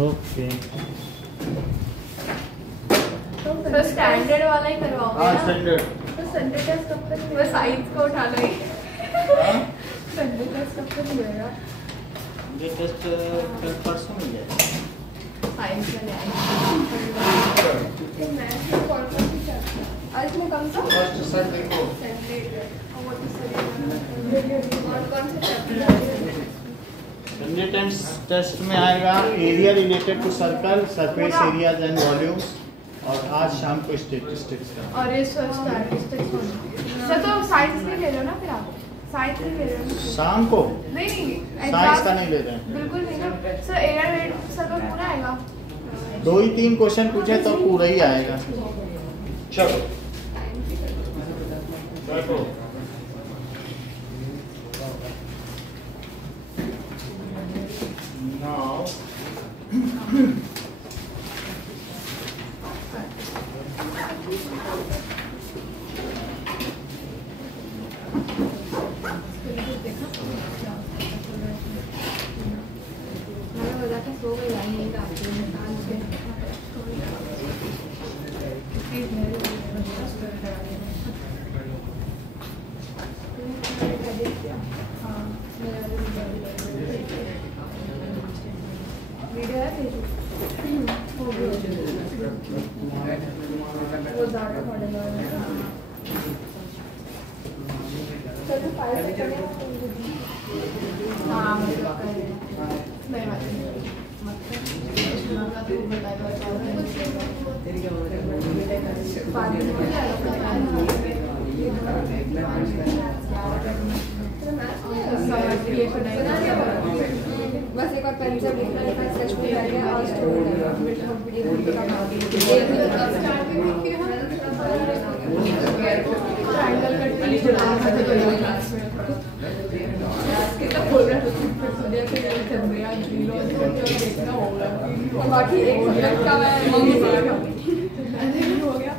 Okay तो standard वाला ही करवाओगे हाँ ना? स्टैंडर्ड। तो संडे टेस्ट कब तक हुआ? साइंस को उठा लो ही। संडे टेस्ट कब तक हुएगा? ये टेस्ट कल परसों मिल जाएगा। साइंस में ले मैथ्स में कौन कौन सी चैप्टर? आज में कम था? फर्स्ट सर देखो संडे और वो तो सही कौन कौन से चैप्टर? संडे टेस्ट में आएगा area related to circle, surface areas and volumes, और आज शाम को स्टैटिस्टिक्स का। और ये स्टैटिस्टिक्स सर तो साइंस नहीं ले लो ना फिर आप? साइंस नहीं ले रहे हो? शाम को नहीं साइंस का नहीं ले रहे हैं। बिल्कुल नहीं ना सर। एरिया रेट सर्कल पूरा आएगा? 2 ही 3 क्वेश्चन पूछे तो पूरा ही आएगा। चलो नाउ वो ज़्यादा मॉडल है। चलो फाइल करने हाँ मतलब नहीं बस एक और पेंसिल लिखना लिखा स्केच में कर गया और स्टोर कर ट्रायंगल कटिंग कितना बोल रहा है बाकी एक सब्जेक्ट का मैं मम्मी हो गया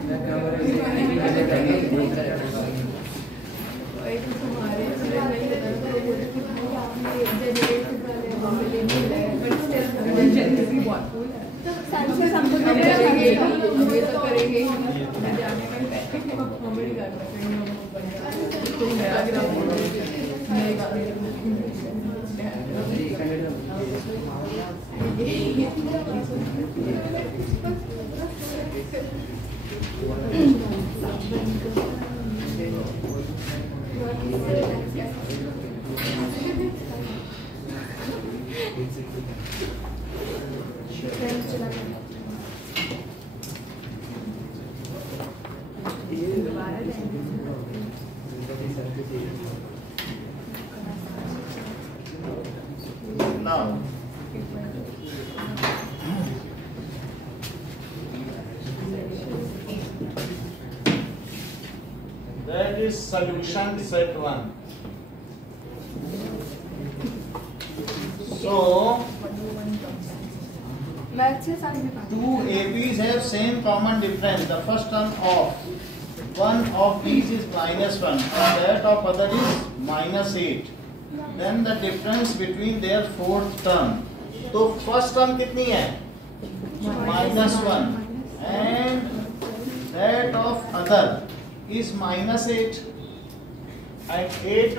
now that is solution set 1. So two ABs have same common difference. The first term of one of these is -1 and that of other is -8. Then the difference between their fourth term. तो first term कितनी है? -1 and that of other is -8 and A2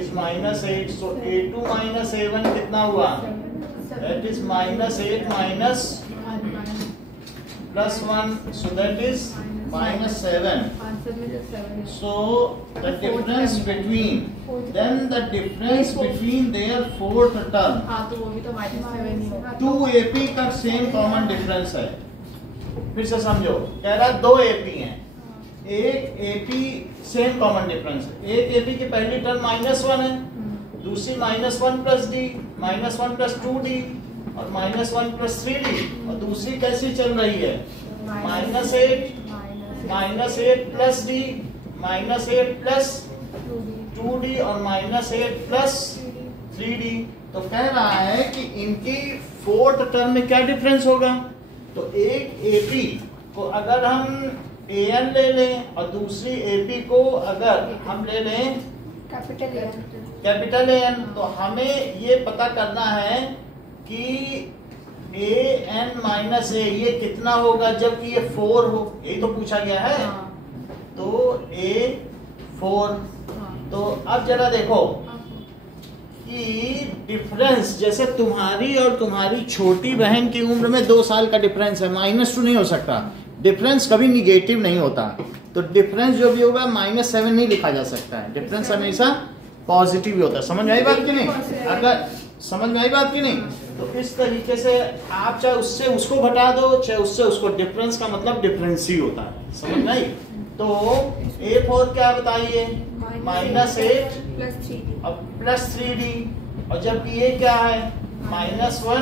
is -8. So A2 minus A1 कितना हुआ? That is -8 minus +1. So that is -7. So the difference between their fourth term, हाँ तो वो भी तो -7 ही होगा। 2 AP का सेम कॉमन डिफरेंस है। फिर से समझो, कह रहा 2 AP हैं, एक AP सेम कॉमन डिफरेंस है। एक AP की पहली टर्म -1 है, दूसरी -1 + D, -1 + 2D और -1 + 3D, और दूसरी कैसी चल रही है? -8 + D, -8 + 2D और -8 + 3D। तो कह रहा है कि इनकी फोर्थ टर्म में क्या डिफरेंस होगा? तो एक AP को अगर हम AN ले लें और दूसरी AP को अगर हम ले लें कैपिटल AN, तो हमें ये पता करना है कि n माइनस ए, ये कितना होगा जबकि ये 4 हो, यही तो पूछा गया है। तो a 4। तो अब जरा देखो कि डिफरेंस, जैसे तुम्हारी और तुम्हारी छोटी बहन की उम्र में 2 साल का डिफरेंस है, -2 नहीं हो सकता, डिफरेंस कभी निगेटिव नहीं होता। तो डिफरेंस जो भी होगा -7 नहीं लिखा जा सकता है, डिफरेंस हमेशा पॉजिटिव ही होता है। समझ में आई बात कि नहीं? अगर समझ में आई बात कि नहीं, तो इस तरीके से आप चाहे उससे उसको घटा दो, चाहे उससे उसको, डिफरेंस का मतलब डिफरेंस ही होता है। समझ में आई? तो A4 क्या बताइए? -8 और +3D, और जबकि ये क्या है? -1 और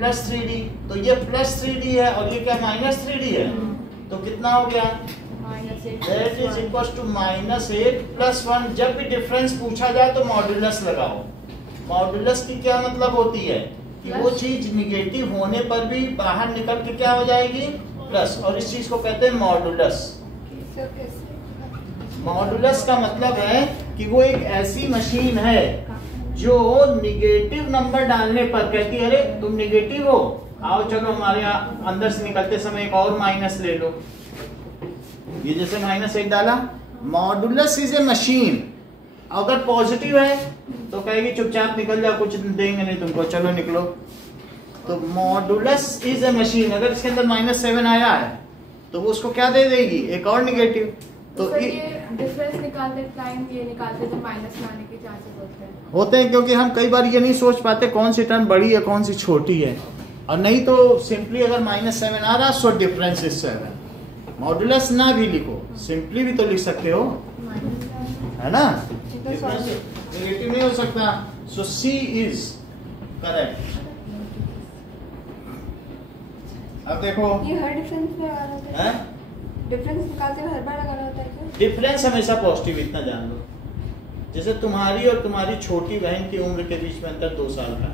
+3D। तो ये +3D है और ये क्या -3D है, तो कितना हो गया? That is equals to -8 + 1। जब भी डिफरेंस पूछा जाए तो मॉड्यूलस लगाओ। मॉड्यूलस की क्या मतलब होती है कि वो चीज निगेटिव होने पर भी बाहर निकल के क्या हो जाएगी? प्लस, और इस चीज को कहते हैं मॉड्यूलस। मॉड्यूलस का मतलब है कि वो एक ऐसी मशीन है जो निगेटिव नंबर डालने पर कहती है, अरे तुम निगेटिव हो, आओ चलो हमारे अंदर से निकलते समय एक और माइनस ले लो। ये जैसे -8 डाला, मॉड्यूलस इज ए मशीन। अगर पॉजिटिव है तो कहेगी चुपचाप निकल जाओ, कुछ देंगे नहीं तुमको, चलो निकलो। तो मॉड्यूलस इज ए मशीन। अगर इसके अंदर -7 आया है तो वो उसको क्या दे देगी? एक और निगेटिव। तो ये डिफरेंस निकालते टाइम ये निकालते तो माइनस में आने के चांसेस होते हैं, क्योंकि हम कई बार ये नहीं सोच पाते कौन सी टर्म बड़ी है कौन सी छोटी है। और नहीं तो सिंपली अगर -7 आ रहा सो डिफरेंस इज 7। मॉड्यूलस ना भी लिखो, सिंपली भी तो लिख सकते हो, है ना? डिफरेंस नेगेटिव नहीं हो सकता। सो सी इज करेक्ट। अब देखो ये हर डिफरेंस में लगा होता है, डिफरेंस निकालते हुए हर बार लगाना होता है क्या? डिफरेंस हमेशा पॉजिटिव, इतना जान लो। जैसे तुम्हारी और तुम्हारी छोटी बहन की उम्र के बीच में अंतर 2 साल का,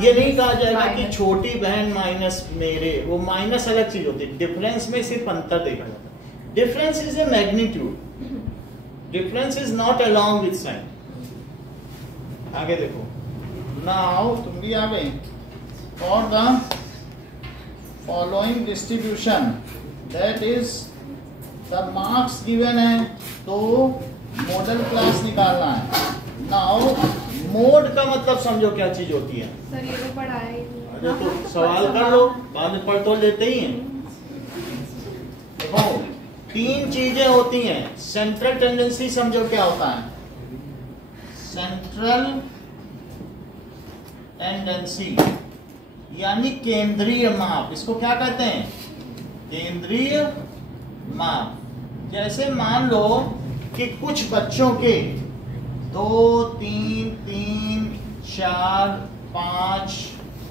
ये नहीं कहा जाएगा कि छोटी बहन माइनस मेरे, वो माइनस अलग चीज होती है। डिफरेंस में सिर्फ अंतर देखा जाता है। Difference is a magnitude, difference is not along with sign. आगे देखो, नाउ तुम भी आ गए। For the following distribution, that is the marks given है, तो मॉडल क्लास निकालना है। नाउ मोड का मतलब समझो क्या चीज होती है। सर ये तो पढ़ाया ही नहीं। अरे तो सवाल कर लो, बाद में पढ़ तो लेते ही हैं। देखो 3 चीजें होती हैं। सेंट्रल टेंडेंसी समझो क्या होता है? सेंट्रल टेंडेंसी यानी केंद्रीय माप। इसको क्या कहते हैं? केंद्रीय माप। जैसे मान लो कि कुछ बच्चों के 2, 3, 3, 4, 5,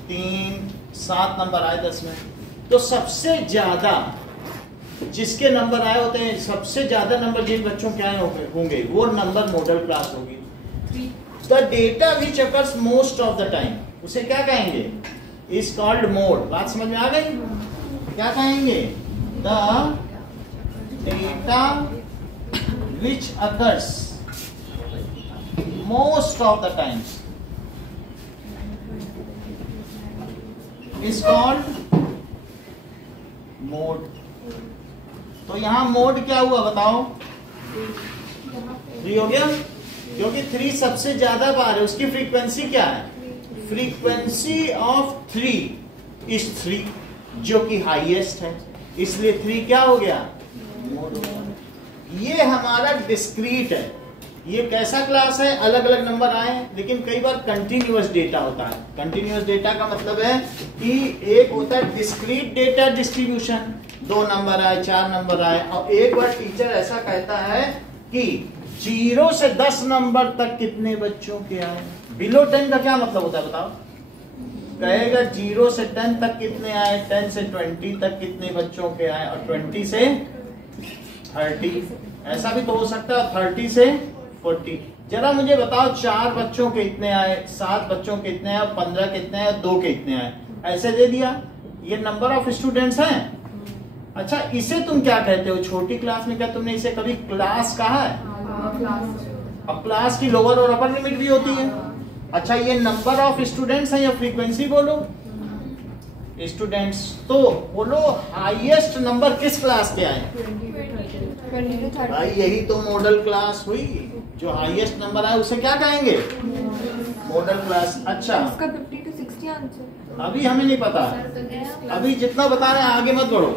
3, 7 नंबर आए 10 में, तो सबसे ज्यादा जिसके नंबर आए होते हैं, सबसे ज्यादा नंबर जिन बच्चों के आए होंगे वो नंबर मॉडल क्लास होगी। The data which occurs most of the time, उसे क्या कहेंगे? Is called mode. बात समझ में आ गई? क्या कहेंगे? The data which occurs most of the times is called mode। तो यहां मोड क्या हुआ बताओ? 3 हो गया, क्योंकि 3 सबसे ज्यादा बार है। उसकी फ्रीक्वेंसी क्या है? फ्रीक्वेंसी ऑफ 3 इज 3, जो कि हाईएस्ट है, इसलिए 3 क्या हो गया? मोड हो गया। ये हमारा डिस्क्रीट है। ये कैसा क्लास है? अलग अलग नंबर आए, लेकिन कई बार कंटिन्यूअस डेटा होता है। कंटिन्यूअस डेटा का मतलब है कि एक होता है डिस्क्रीट डेटा डिस्ट्रीब्यूशन, 2 नंबर आए, 4 नंबर आए, और एक बार टीचर ऐसा कहता है कि 0 से 10 नंबर तक कितने बच्चों के आए। बिलो 10 का क्या मतलब होता है बताओ? कहेगा 0 से 10 तक कितने आए, 10 से 20 तक कितने बच्चों के आए, और 20 से 30। ऐसा भी तो हो सकता है 30 से 40। जरा मुझे बताओ 4 बच्चों के इतने आए, 7 बच्चों के इतने आए, 15 के इतने आए, 2 के इतने आए, ऐसे दे दिया। ये नंबर ऑफ स्टूडेंट्स हैं। अच्छा, इसे तुम क्या कहते हो? छोटी क्लास में क्या तुमने इसे कभी क्लास कहा है? अब क्लास की लोअर और अपर लिमिट भी होती है। अच्छा, ये नंबर ऑफ स्टूडेंट्स है या फ्रीक्वेंसी? बोलो, स्टूडेंट्स। तो बोलो हाईएस्ट नंबर किस क्लास के आए? 20 to 30। भाई यही तो मॉडल क्लास हुई, जो हाईएस्ट नंबर आए उसे क्या कहेंगे? Model class. अच्छा उसका 50 to 60 आंसर। अभी हमें नहीं पता, अभी जितना बता रहे हैं आगे मत बढ़ो,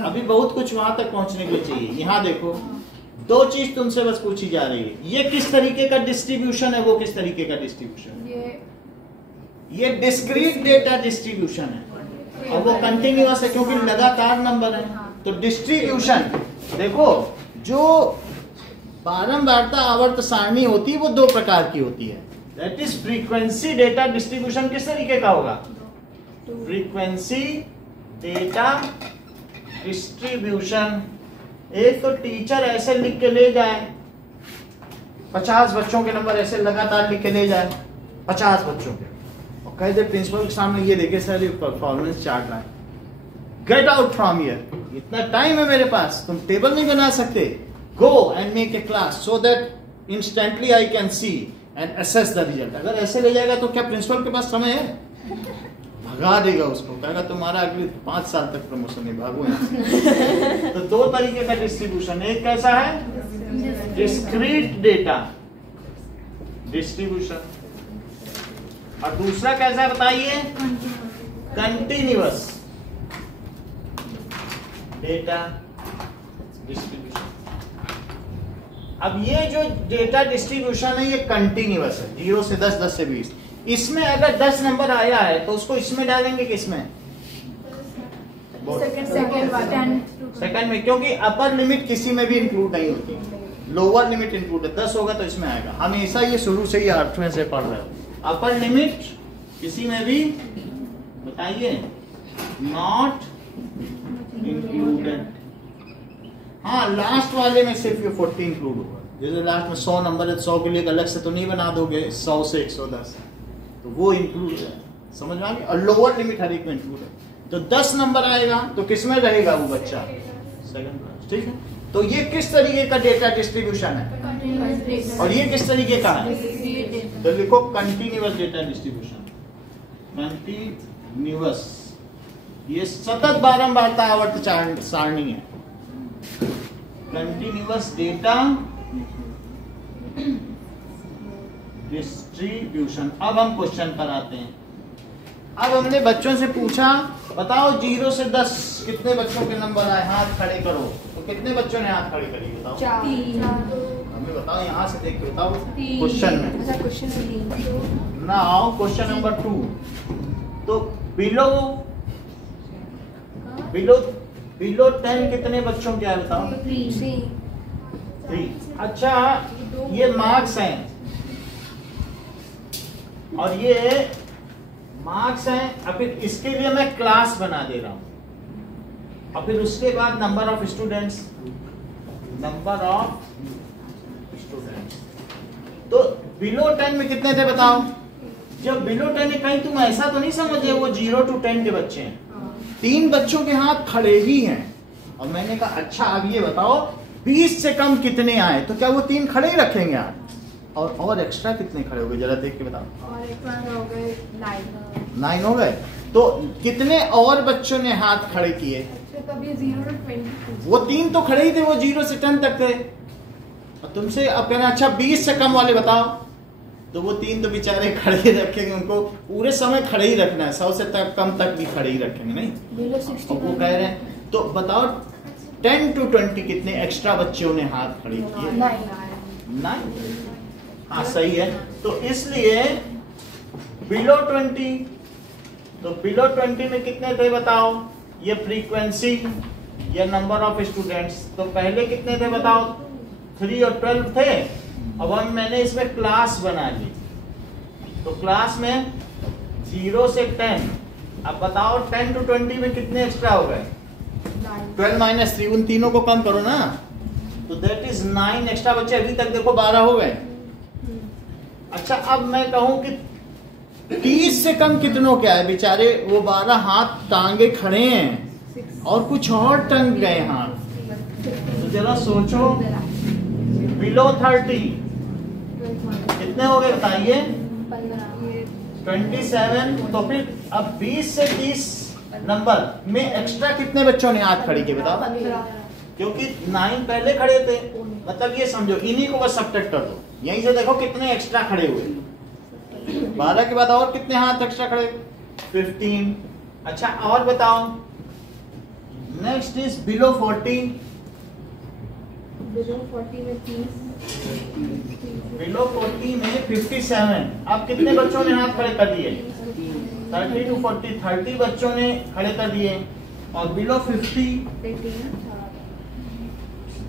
अभी बहुत कुछ वहां तक पहुंचने के लिए चाहिए। यहाँ देखो दो चीज तुमसे बस पूछी जा रही है, ये किस तरीके का डिस्ट्रीब्यूशन है, वो किस तरीके का डिस्ट्रीब्यूशन? ये डिस्क्रीट डेटा डिस्ट्रीब्यूशन है और वो कंटिन्यूअस है क्योंकि लगातार नंबर है। तो डिस्ट्रीब्यूशन देखो, जो बारंबारता आवर्त सारणी होती है वो दो प्रकार की होती है। That is frequency data distribution किस तरीके का होगा? Frequency data distribution. एक तो टीचर ऐसे लिख के ले जाए 50 बच्चों के नंबर ऐसे लगातार लिख के ले जाए 50 बच्चों के, और कह दे प्रिंसिपल के सामने ये देखे सर ये परफॉर्मेंस चार्ट रहा है, गेट आउट फ्रॉम हियर, इतना टाइम है मेरे पास, तुम टेबल नहीं बना सकते, go and make a class so that instantly I can see and assess the result. अगर ऐसे ले जाएगा तो क्या प्रिंसिपल के पास समय है? भगा देगा उसको, कहेगा तुम्हारा अगले 5 साल तक प्रमोशन नहीं, भागो यहाँ से। तो दो तरीके का डिस्ट्रीब्यूशन, एक कैसा है? डिस्क्रीट डेटा डिस्ट्रीब्यूशन, और दूसरा कैसा है बताइए? Continuous data distribution. अब ये जो डेटा डिस्ट्रीब्यूशन है ये कंटिन्यूअस है, 0 से 10, 10 से 20। इसमें अगर 10 नंबर आया है तो उसको इसमें डालेंगे किसमें? सेकंड में, क्योंकि अपर लिमिट किसी में भी इंक्लूड नहीं होती, लोअर लिमिट इंक्लूड है। 10 होगा तो इसमें आएगा, हमेशा ये शुरू से ही 8वें से पढ़ रहे हो। अपर लिमिट किसी में भी बताइए नॉट इंक्लूडेड। हाँ लास्ट वाले में सिर्फ ये 40 इंक्लूड होगा, जैसे लास्ट में 100 नंबर है, 100 के लिए अलग से तो नहीं बना दोगे 100 से 110, तो वो इंक्लूड है, समझ में आ गया? और लोअर लिमिट हर एक में इंक्लूड है। तो 10 नंबर आएगा तो किसमें रहेगा वो बच्चा? सेकंड क्लास, ठीक है। तो ये किस तरीके का डेटा डिस्ट्रीब्यूशन है और ये किस तरीके का है? तो लिखो कंटिन्यूअस डेटा डिस्ट्रीब्यूशन। कंटिन्यूअस ये सतत बारंबारता आवर्त सारणी है, कंटिन्यूअस डेटा डिस्ट्रीब्यूशन। अब हम क्वेश्चन पर आते हैं। अब हमने बच्चों से पूछा बताओ 0 से 10 कितने बच्चों के नंबर आए, हाथ खड़े करो। तो कितने बच्चों ने हाथ खड़े करी बताओ? 4। हमें बताओ, यहाँ से देख के बताओ क्वेश्चन में। अच्छा क्वेश्चन में नाउ क्वेश्चन नंबर 2। तो बिलो 10 कितने बच्चों के आए बताओ? 3। अच्छा ये मार्क्स हैं और ये मार्क्स हैं, अब फिर इसके लिए मैं क्लास बना दे रहा हूं, और फिर उसके बाद नंबर ऑफ स्टूडेंट्स, तो बिलो 10 में कितने थे बताओ? जब बिलो 10 है कहीं तुम ऐसा तो नहीं समझे वो 0 to 10 के बच्चे हैं, 3 बच्चों के हाथ खड़े ही हैं। और मैंने कहा अच्छा अब ये बताओ 20 से कम कितने आए, तो क्या वो 3 खड़े ही रखेंगे आप? और एक्स्ट्रा कितने खड़े हो गए जरा देख के बताओ। और एक बार हो गए 9 हो गए। तो कितने और बच्चों ने हाथ खड़े किए? अच्छा तब ये 0 to 20। वो 3 तो खड़े ही थे, वो 0 से 10 तक थे। और तुमसे अब कहना अच्छा 20 से कम वाले बताओ, तो वो 3 तो बेचारे खड़े ही रखेंगे, उनको पूरे समय खड़े ही रखना है, 100 से कम तक भी खड़े ही रखेंगे नहीं। और वो कह रहे हैं तो बताओ 10 to 20 कितने एक्स्ट्रा बच्चों ने हाथ खड़े किए? 9। हाँ सही है। तो इसलिए बिलो 20, तो बिलो 20 में कितने थे बताओ? ये फ्रीक्वेंसी, ये नंबर ऑफ स्टूडेंट्स। तो पहले कितने थे बताओ? 3 और 12 थे। अब हम मैंने इसमें क्लास बना ली, तो क्लास में 0 से 10। अब बताओ 10 to 20 में कितने एक्स्ट्रा हो गए? 12 - 3, उन तीनों को कम करो ना, तो दैट इज 9 एक्स्ट्रा बच्चे। अभी तक देखो 12 हो गए। अच्छा अब मैं कहूं कि 30 से कम कितनों के आए? बेचारे वो 12 हाथ टांगे खड़े हैं और कुछ और टंग गए हाथ। तो जरा सोचो बिलो 30 कितने हो गए बताइए? 27। तो फिर अब 20 से 30 नंबर में एक्स्ट्रा कितने बच्चों ने हाथ खड़े किए बताओ? 15। क्योंकि 9 पहले खड़े थे, मतलब ये समझो इन्हीं को बस सब्ट्रैक्ट कर दो। यहीं से देखो कितने एक्स्ट्रा खड़े हुए, 12 के बाद और कितने हाथ एक्स्ट्रा खड़े? 15। अच्छा और बताओ, नेक्स्ट इज बिलो 40। बिलो 40 में 30। बिलो 40 में 57। अब कितने बच्चों ने हाथ खड़े कर दिए? 30 to 40, 30 बच्चों ने खड़े कर दिए। और बिलो 50,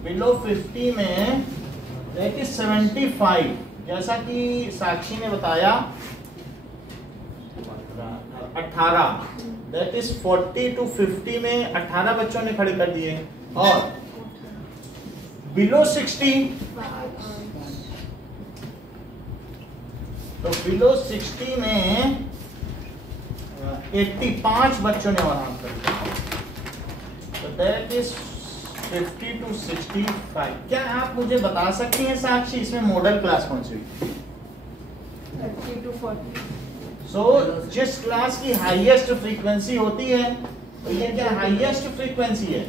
बिलो 50 में दैट इज 75। जैसा कि साक्षी ने बताया 18, दैट इज 40 to 50 में 18 बच्चों ने खड़े कर दिए। और बिलो 60, तो बिलो 60 में 85 बच्चों ने और हाथ कर दिया। तो दैट इज 50 to 65। क्या आप मुझे बता सकती हैं साक्षी इसमें मॉडल क्लास कौन सी हुई? 30 to 40। सो जिस क्लास की हाईएस्ट फ्रीक्वेंसी होती है, तो ये क्या हाईएस्ट फ्रीक्वेंसी है?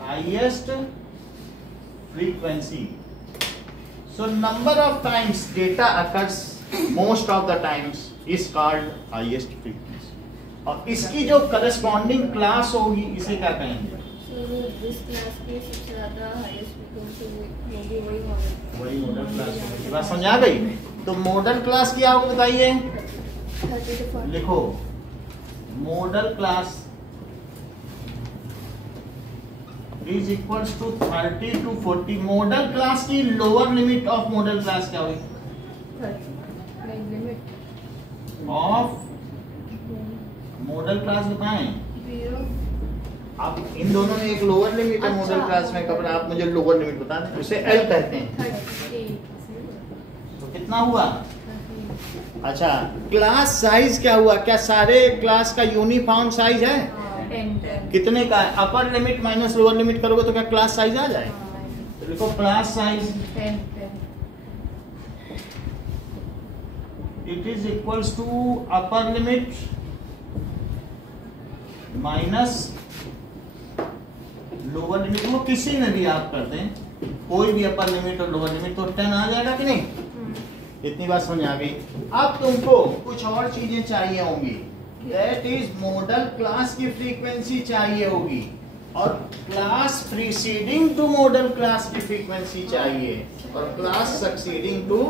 Highest frequency. So number of times data occurs most of the times is called highest frequency. और इसकी जो करस्पॉन्डिंग क्लास होगी इसे क्या कहेंगे? जिस क्लास की सबसे ज्यादा हाईएस्ट फ्रीक्वेंसी होगी वही मॉडल क्लास होगी। बात समझ आ गई? तो मॉडल क्लास क्या होगी बताइए? 30 to 40। लिखो model class is equals to 30 to 40। Model class की lower limit of model class क्या हुई? 30 लिमिट ऑफ मॉडल क्लास बताएं। 0। आप इन दोनों में एक लोअर लिमिट है मॉडल अच्छा। क्लास में, कब आप मुझे लोअर लिमिट बता दें, उसे एल कहते हैं। 38। तो कितना हुआ? अच्छा क्लास साइज क्या हुआ? क्या सारे क्लास का यूनिफॉर्म साइज है? 10। कितने का? Upper limit minus lower limit करोगे तो क्या क्लास साइज आ जाए? तो लिखो class size 10। It is equals to upper limit minus lower limit. वो किसी में भी आप कर दें, कोई भी अपर लिमिट और लोअर लिमिट, तो 10 आ जाएगा कि नहीं? इतनी बात समझ आ गई। अब तुमको कुछ और चीजें चाहिए होंगी, दैट इज मॉडल क्लास की फ्रीक्वेंसी चाहिए होगी, और class preceding to modal class की फ्रीक्वेंसी चाहिए, और class succeeding to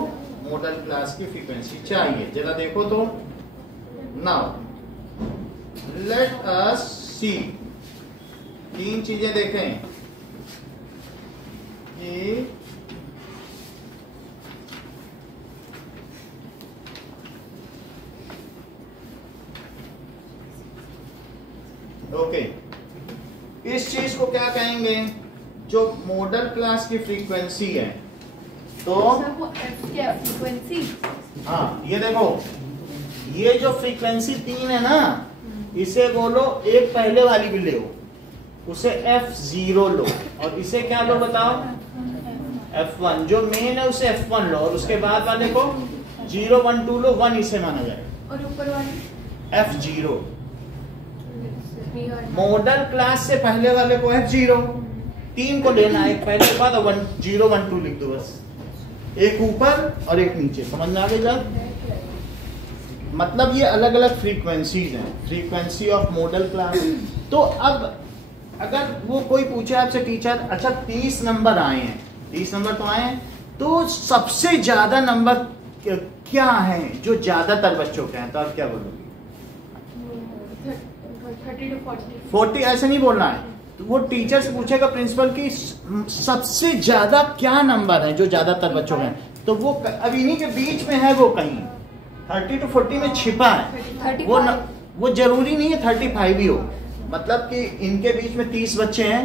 modal class की फ्रीक्वेंसी चाहिए। जरा देखो तो, नाउ लेट अस सी। 3 चीजें देखें कि ओके इस चीज को क्या कहेंगे? जो मॉडल क्लास की फ्रीक्वेंसी है, तो फ्रीक्वेंसी। हाँ ये देखो, ये जो फ्रीक्वेंसी 3 है ना, इसे बोलो एक पहले वाली भी ले, उसे F0 लो, और इसे क्या लो बताओ? F1। जो मेन है उसे F1 लो, और उसके बाद वाले को 0 1 2 लो, 1 इसे माना जाए। और ऊपर वाली F0। मॉडल क्लास से पहले वाले को F0, 3 को लेना है, एक पहले के बाद 0 1 2 लिख दो बस, एक ऊपर और एक नीचे। समझ में आ गई बात? मतलब ये अलग अलग फ्रीक्वेंसीज हैं, फ्रीक्वेंसी ऑफ मॉडल क्लास। तो अब अगर वो कोई पूछे आपसे, टीचर अच्छा 30 नंबर आए हैं, 30 नंबर तो आए हैं, तो सबसे ज्यादा नंबर क्या है जो ज्यादातर बच्चों के हैं, तो आप क्या बोलोगे? 30 to 40। ऐसे नहीं बोलना है, तो वो टीचर से पूछेगा प्रिंसिपल की सबसे ज्यादा क्या नंबर है जो ज्यादातर बच्चों में, तो वो अब इन्हीं के बीच में है, वो कहीं 30 to 40 में छिपा है। वो जरूरी नहीं है 35 ही हो, मतलब कि इनके बीच में 30 बच्चे हैं,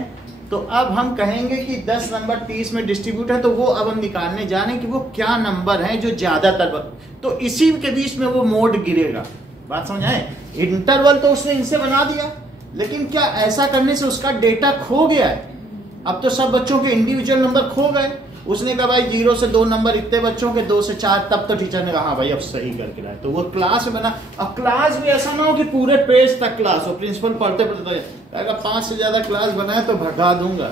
तो अब हम कहेंगे कि 10 नंबर 30 में डिस्ट्रीब्यूट है, तो वो अब हम निकालने जा रहे हैं कि वो क्या नंबर है जो ज्यादातर, तो इसी के बीच में वो मोड गिरेगा। बात समझ आए? इंटरवल तो उसने इनसे बना दिया, लेकिन क्या ऐसा करने से उसका डेटा खो गया है? अब तो सब बच्चों के इंडिविजुअल नंबर खो गए, उसने कहा भाई 0 से 2 नंबर इतने बच्चों के, 2 से 4, तब तो टीचर ने कहा हाँ भाई अब सही करके लाए। तो वो क्लास में बना। अब क्लास भी ऐसा ना हो कि पूरे पेज तक क्लास हो, प्रिंसिपल पढ़ते पढ़ते अगर 5 से ज्यादा क्लास बनाए तो भगा दूंगा।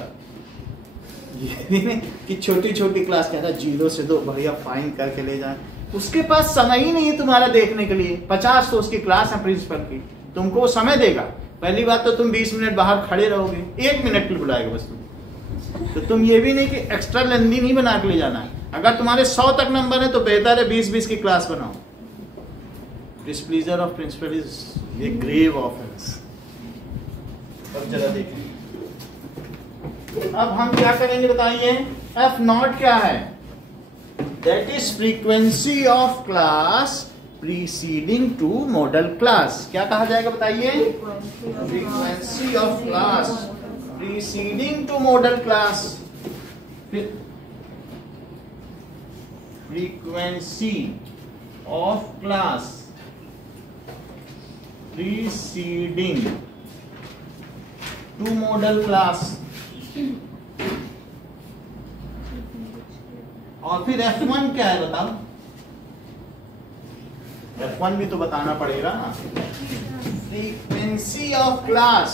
कि छोटी छोटी क्लास कहता 0 से 2 बढ़िया फाइन करके ले जाए, उसके पास समय ही नहीं है तुम्हारा देखने के लिए। 50 तो उसकी क्लास है प्रिंसिपल की, तुमको वो समय देगा? पहली बात तो तुम 20 मिनट बाहर खड़े रहोगे, 1 मिनट के लिए बुलाएगा बस तुम। तो तुम ये भी नहीं कि एक्स्ट्रा लेंदी नहीं बना के ले जाना है। अगर तुम्हारे 100 तक नंबर है तो बेहतर है 20-20 की क्लास बनाओ। Displeasure of principal is a grave offence. अब जरा देखिए, अब हम क्या करेंगे बताइए। एफ नॉट क्या है? That is frequency of class preceding to modal class. क्या कहा जाएगा बताइए? Frequency of class preceding to modal class. Frequency of class preceding to modal class. और फिर F1 क्या है बताओ? F1 भी तो बताना पड़ेगा ना। Frequency of class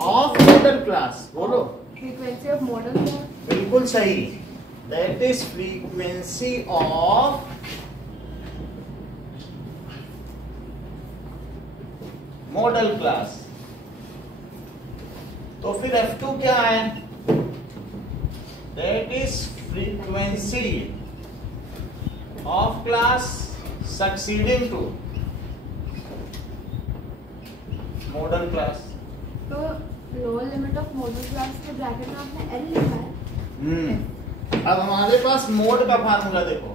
of model class. बोलो। Frequency of model class. बिल्कुल सही। That is frequency of model class. तो फिर F2 क्या है? That is frequency of class succeeding to model class। तो lower limit of model class के bracket में आपने L लिखा है। अब हमारे पास मोड का फार्मूला देखो।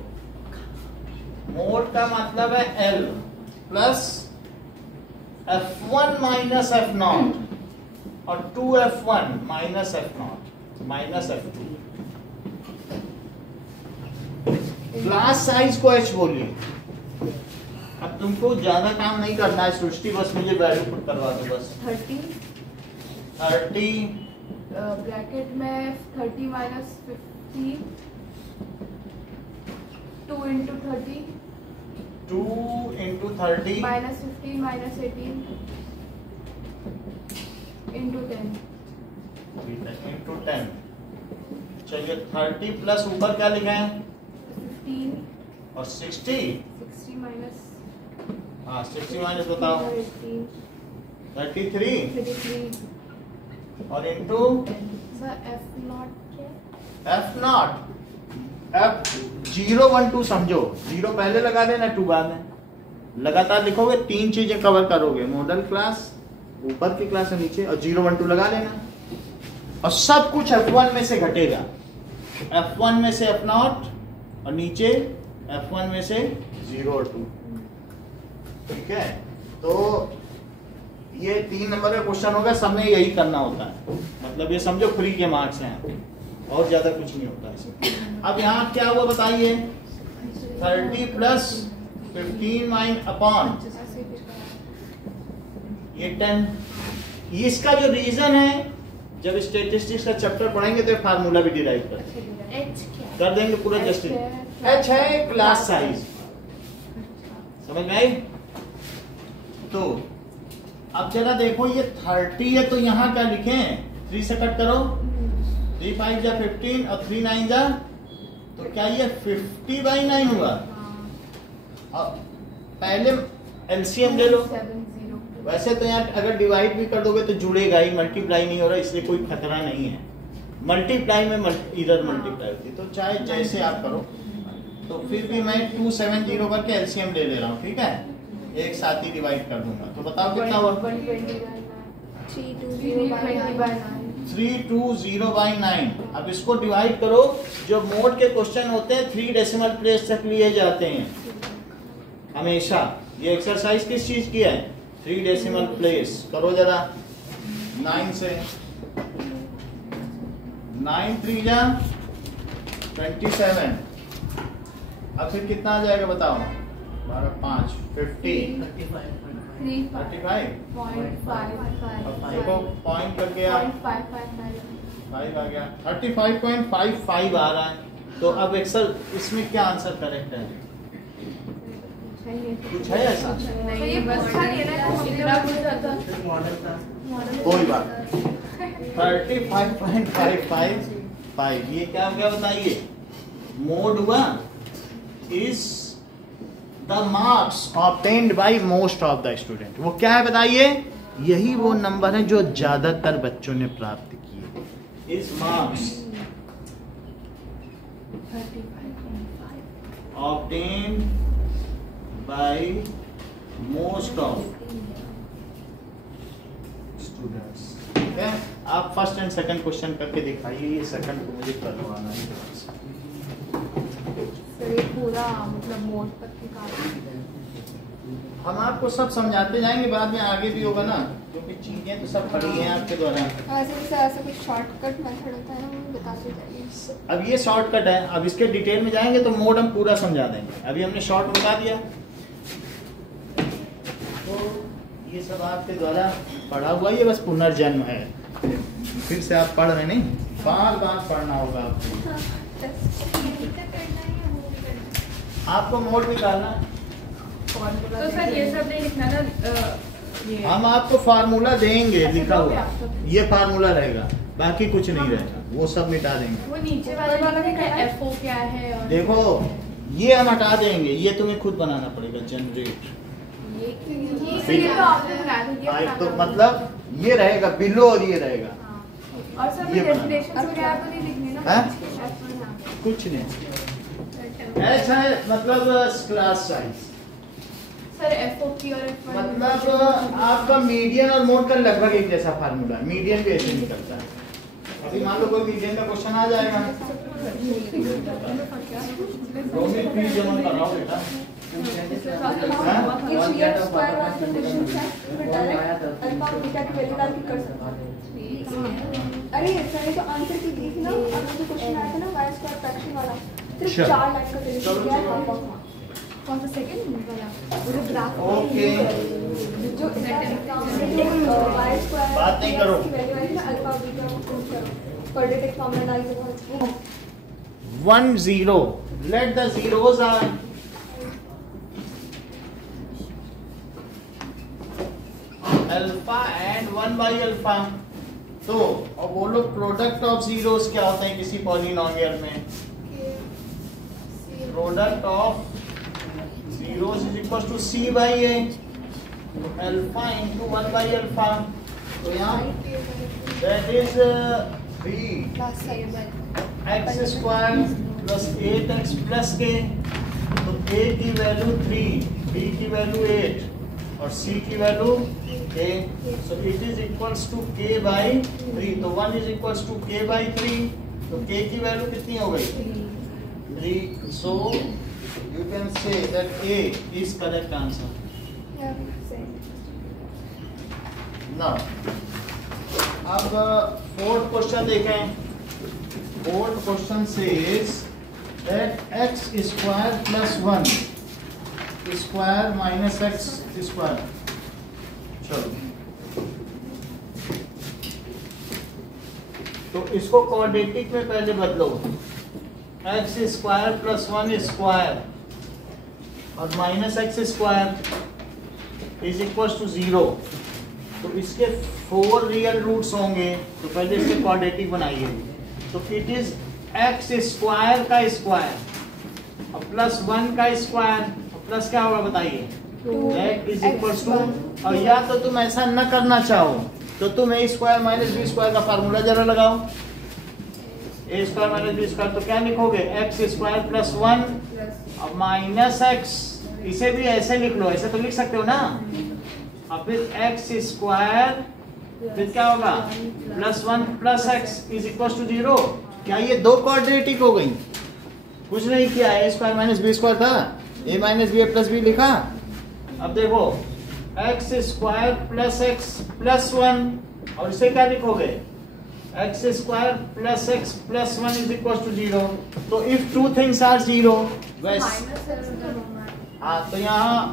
मोड का मतलब है L plus F1 minus F0 और 2F1 minus F0 minus F2। Class size को H बोलिए। अब तुमको ज्यादा काम नहीं करना है सृष्टि, बस मुझे वैल्यू पुट करवा दो बस। 30 ब्रैकेट में 30 minus 50 2 into 30 2 into 30 minus 15 minus 18 into 10 into 10। चलिए 30 प्लस ऊपर क्या लिखा है? 15 और 60 माइनस, हाँ 60 माइनस बताओ 33 और इंटू F0 क्या? F0 F0 1 2 समझो। 0 पहले लगा देना, 2 बाद में। लगातार लिखोगे, 3 चीजें कवर करोगे। मॉडल क्लास ऊपर की क्लास है नीचे, और 0 1 2 लगा लेना। और सब कुछ F1 में से घटेगा। F1 में से F0 और नीचे F1 में से 0 और 2। ठीक है, तो ये 3 नंबर का क्वेश्चन होगा। सब में यही करना होता है, मतलब ये समझो फ्री के मार्क्स हैं और ज्यादा कुछ नहीं होता इसमें। अब यहाँ क्या हुआ बताइए? 30 प्लस 15 माइन अपॉन ये 10। इसका जो रीजन है, जब स्टेटिस्टिक्स का चैप्टर पढ़ेंगे तो फार्मूला भी डिराइव कर देंगे पूरा। जस्टिस H है क्लास साइज, समझ में आई? तो अब जरा देखो, ये 30 है तो यहाँ क्या लिखें? 3 से कट करो, 3 5 जा 15 और 3 9 जा, तो क्या ये 50/9 हुआ? अब पहले एलसीएम ले लो। वैसे तो यहाँ अगर डिवाइड भी कर दोगे तो जुड़ेगा ही, मल्टीप्लाई नहीं हो रहा, इसलिए कोई खतरा नहीं है। मल्टीप्लाई में इधर मल्टीप्लाई होती, तो चाहे जैसे आप करो। तो फिर भी मैं 270 करके एलसीएम ले ले रहा हूँ, ठीक है? एक साथ ही डिवाइड कर दूंगा। तो बताओ कितना हुआ? 320/9। अब इसको डिवाइड करो। जो मोड के क्वेश्चन होते हैं 3 डेसिमल प्लेस तक लिए जाते हैं हमेशा। ये एक्सरसाइज किस चीज की है? 3 डेसिमल प्लेस। करो जरा 9 से। 9 3 जा 27। अब फिर कितना आ जाएगा बताओ? 12 5 50 35। देखो पॉइंट कर गया। 5 आ गया, 35.55 आ रहा है। तो अब एक्सेल इसमें क्या आंसर करेक्ट है? कुछ है ऐसा? नहीं, बस अच्छा नहीं है ना, इतना कुछ आता कोई बात नहीं। 35.555 ये क्या हो गया बताइए? मोड हुआ is the marks obtained by most of the student. वो क्या है बताइए? यही वो नंबर है जो ज्यादातर बच्चों ने प्राप्त किए। Is marks obtained by most of students. ठीक है, आप फर्स्ट एंड सेकंड क्वेश्चन करके दिखाइए। ये सेकंड को मुझे करवाना है। सर ये पूरा मतलब मोड तक की हम आपको सब समझाते जाएंगे, बाद में आगे भी होगा ना, क्योंकि चीजें तो सब पड़ी हैं आपके द्वारा। ऐसा कुछ शॉर्टकट मेथड होता है ना, वो बताते जाइए। अब ये शॉर्टकट है, अब इसके डिटेल में जाएंगे तो मोड हम पूरा समझा देंगे। अभी हमने शॉर्ट बता दिया, तो ये सब आपके द्वारा पढ़ा हुआ, ये बस पुनर्जन्म है। फिर से आप पढ़ रहे नहीं, बार बार पढ़ना होगा आपको। आपको मोड निकालना है। तो सर ये सब नहीं लिखना ना, हम आपको फार्मूला देंगे लिखा हुआ, ये फार्मूला रहेगा, बाकी कुछ नहीं रहेगा, वो सब मिटा देंगे। वो नीचे वाला FO क्या है और देखो ये हम हटा देंगे, ये तुम्हें खुद बनाना पड़ेगा। जनरेट ये तो आपने बनाया था, ये तो मतलब ये रहेगा बिलो और ये रहेगा। और सर ये डेफिनेशन वगैरह तो नहीं लिखनी ना? हैं? कुछ नहीं। ऐसा है मतलब क्लास साइज, सर FO की और F1 मतलब आपका मीडियन और मोड का लगभग एक जैसा फार्मूला है। मीडियन भी ऐसे निकलता है। अभी मान लो कोई मीडियन का क्वेश्चन आ जाएगा, रोमिल प्लीज जमन कर रहा हूं बेटा। अरे सर तो आंसर की दी थी ना, अब जो क्वेश्चन आया था ना y स्क्वायर फ्रैक्शन वाला, सिर्फ चलो। 4 लाइन का सॉल्यूशन दिया है हाफ ऑफ। कौन सा सेकंड वाला? वो जो ग्राफ ओके, जो y स्क्वायर बात नहीं करो। की वैल्यू आई ना अल्फा बीटा को प्रूव करो, क्वाड्रेटिक फॉर्मूला डाल दो। 1 0, let the zeros are alpha and 1 by alpha. तो अब बोलो प्रोडक्ट ऑफ जीरोस क्या होते हैं किसी पॉलिनोमियल में? Product of zeros is equal to c by a, alpha into 1 by alpha. तो यहाँ that is 3x square plus 8x plus k। तो a की वैल्यू 3, b की वैल्यू 8 और c की value a। so it is equals to k by 3। तो 1 is equals to k by 3। तो k की वैल्यू कितनी हो गई? 3। so you can say that a is correct answer। now अब फोर्थ क्वेश्चन देखें। Fourth question says that x square plus 1 square minus x square. चलो तो इसको क्वाड्रेटिक में पहले बदलो। एक्स स्क्वायर प्लस 1 स्क्वायर और minus x square is equal to 0। तो इसके 4 रियल रूट्स होंगे, तो पहले इसके क्वाड्रेटिक बनाइए। तो इट इज एक्स स्क्वायर का स्क्वायर और प्लस 1 का स्क्वायर, प्लस क्या होगा बताइए? दैट इज इक्वल्स टू, और या तो तुम ऐसा न करना चाहो तो तुम a square minus b square का फार्मूला जरा लगाओ। a square minus b square तो क्या लिखोगे? एक्स स्क्वायर प्लस 1 और माइनस एक्स। इसे भी ऐसे लिख लो, ऐसे तो लिख सकते हो ना। और फिर एक्स स्क्वायर फिर क्या होगा? Plus 1 plus x is equal to 0। क्या ये दो क्वाड्रेटिक हो गई? कुछ नहीं किया, a square minus b square था, a minus b plus b लिखा। अब देखो x square plus x plus 1 और इसे क्या लिखोगे? X square plus x plus 1 is equal to 0। तो इफ टू थिंग्स आर 0 हाँ, तो यहाँ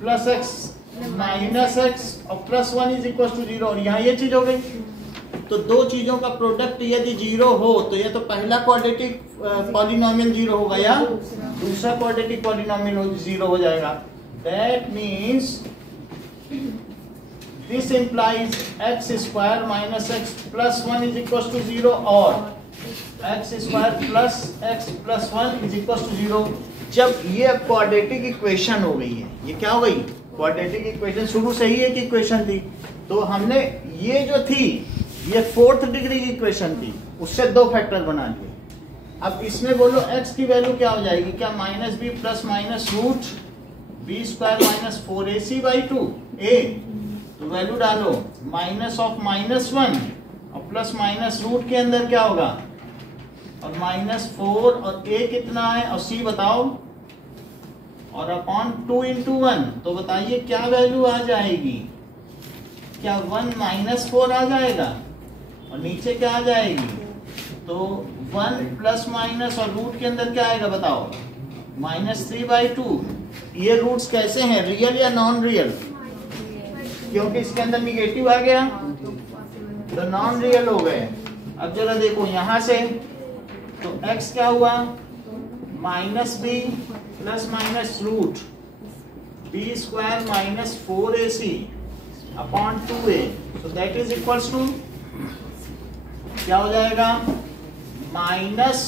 प्लस एक्स माइनस एक्स और प्लस 1 इज इक्वल टू 0 और यहाँ ये चीज हो गई। तो दो चीजों का प्रोडक्ट यदि जीरो हो तो ये तो पहला क्वाड्रेटिक पॉलिनोमियल जीरो होगा या दूसरा क्वाड्रेटिक पॉलिनोमियल जीरो हो जाएगा। That means this implies x square minus x plus one is equal to zero और x square plus x plus one is equal to zero. जब ये क्वाड्रेटिक इक्वेशन हो गई है, ये क्या हो गई? क्वाड्रेटिक इक्वेशन शुरू से ही एक इक्वेशन थी, तो हमने ये जो थी ये फोर्थ डिग्री की इक्वेशन थी, उससे दो फैक्टर बना लिए। अब इसमें बोलो x की वैल्यू क्या हो जाएगी? क्या minus b plus minus root b square minus 4ac by 2 a, तो वैल्यू डालो माइनस ऑफ माइनस वन और प्लस माइनस रूट के अंदर क्या होगा और माइनस 4 और a कितना है और c बताओ और अपॉन 2 इंटू 1, तो बताइए क्या वैल्यू आ जाएगी? क्या 1 माइनस 4 आ जाएगा और नीचे क्या आ जाएगी? तो 1 प्लस माइनस और रूट के अंदर क्या आएगा बताओ? -3/2। ये रूट्स कैसे हैं, रियल या नॉन रियल? क्योंकि इसके अंदर निगेटिव आ गया तो नॉन रियल हो गए। अब जरा देखो यहां से, तो x क्या हुआ? -b plus minus root b square minus 4ac upon 2a, so that is equals to क्या हो जाएगा? माइनस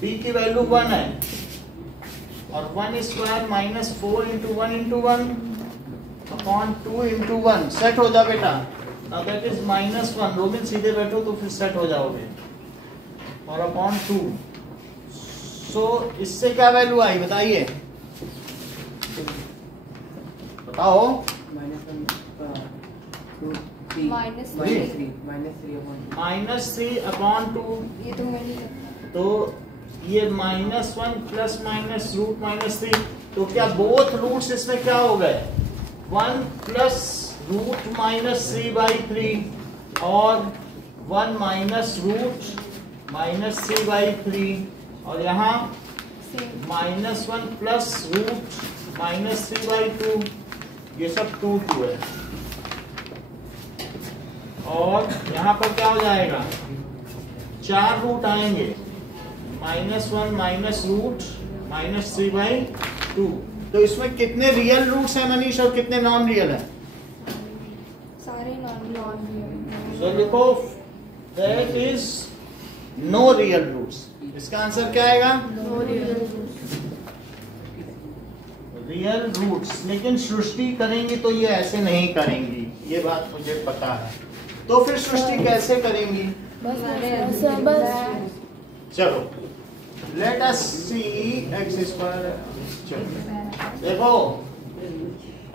b की वैल्यू 1 है और 1 square minus 4 into 1 into 1 upon 2 into 1। Set हो जा बेटा। Now that is -1। रोबिन सीधे बैठो तो फिर सेट हो जाओगे और अपॉन 2। सो इससे क्या वैल्यू आई बताइए, बताओ। -3 अपॉन 2, ये तो मैं नहीं करता। तो ये -1 प्लस माइनस रूट -3, तो क्या बोथ रूट्स इसमें क्या हो गए? 1 प्लस रूट -3/3 और 1 माइनस रूट -3/3 और यहाँ -1 प्लस रूट -3/2, ये सब 2 है और यहाँ पर क्या हो जाएगा? 4 रूट आएंगे, -1 माइनस रूट -3/2। तो इसमें कितने रियल रूट्स हैं मनीष और कितने नॉन रियल हैं? सारे नॉन रियल। तो लिखो that is no real roots. इसका आंसर क्या आएगा? No real. Real roots. लेकिन सृष्टि करेंगी तो ये ऐसे नहीं करेंगी, ये बात मुझे पता है। तो फिर सृष्टि कैसे करेंगी? चलो लेट अस सी एक्स स्क्वायर। देखो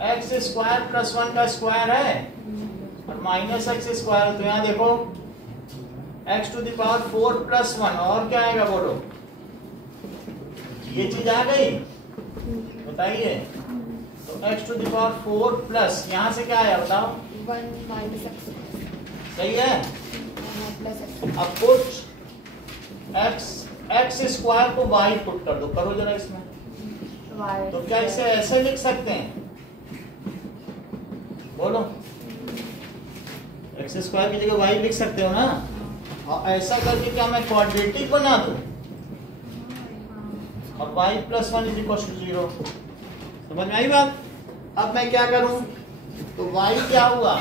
एक्स स्क्वायर प्लस 1 का स्क्वायर है और माइनस एक्स स्क्वायर, तो यहाँ देखो x to the power 4 plus 1 और क्या आएगा बोलो? ये चीज आ गई बताइए। तो x to the power 4 plus यहाँ से क्या आया बताओ? 1 माइनस x सही है। Plus x। अब पुट x स्क्वायर को y पुट कर दो, करो जरा इसमें। तो क्या इसे ऐसे लिख सकते हैं? बोलो x स्क्वायर की जगह y लिख सकते हो ना? और ऐसा करके क्या मैं क्वाड्रेटिक बना दूं और y plus 1 is equal to 0। समझ में आई बात? अब मैं क्या करूं? तो y क्या हुआ?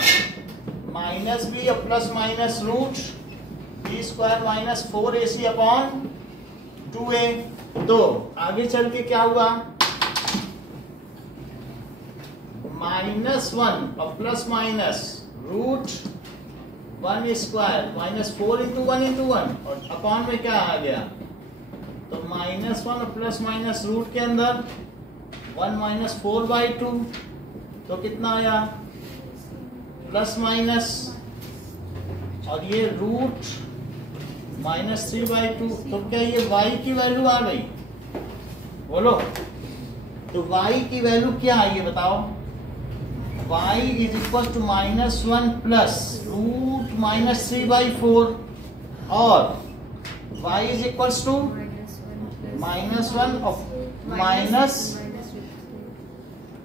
-b और plus minus root b square minus 4ac upon 2a। तो आगे चल के क्या हुआ? -1 और plus minus root 1 square minus 4 into 1 into 1 और अपॉन में क्या आ गया? तो -1 और प्लस माइनस रूट के अंदर 1 माइनस 4/2, तो कितना आया? प्लस माइनस और ये रूट -3/2। तो क्या ये y की वैल्यू आ गई? बोलो। तो y की वैल्यू क्या आई है बताओ? y is equal to -1 plus root -3/4 और y इज इक्वल टू -1 और माइनस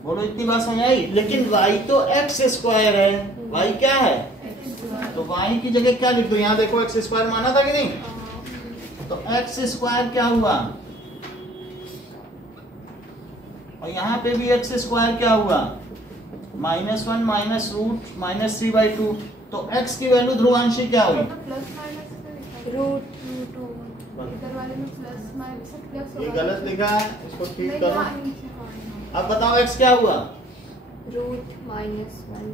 बोलो इतनी बात समझ आई। लेकिन y तो x स्क्वायर है, y क्या है, तो y की जगह क्या लिख दो, यहाँ देखो x स्क्वायर माना था कि नहीं, तो x स्क्वायर क्या हुआ, और यहाँ पे भी x स्क्वायर क्या हुआ, -1 माइनस रूट माइनस 3/2। तो x की वैल्यू ध्रुवांशी क्या हुई, प्लस माइनस रूट इधर वाले में प्लस माइनस प्लस ये गलत लिखा है, इसको ठीक करो। हाँ, अब बताओ x क्या हुआ, रूट -1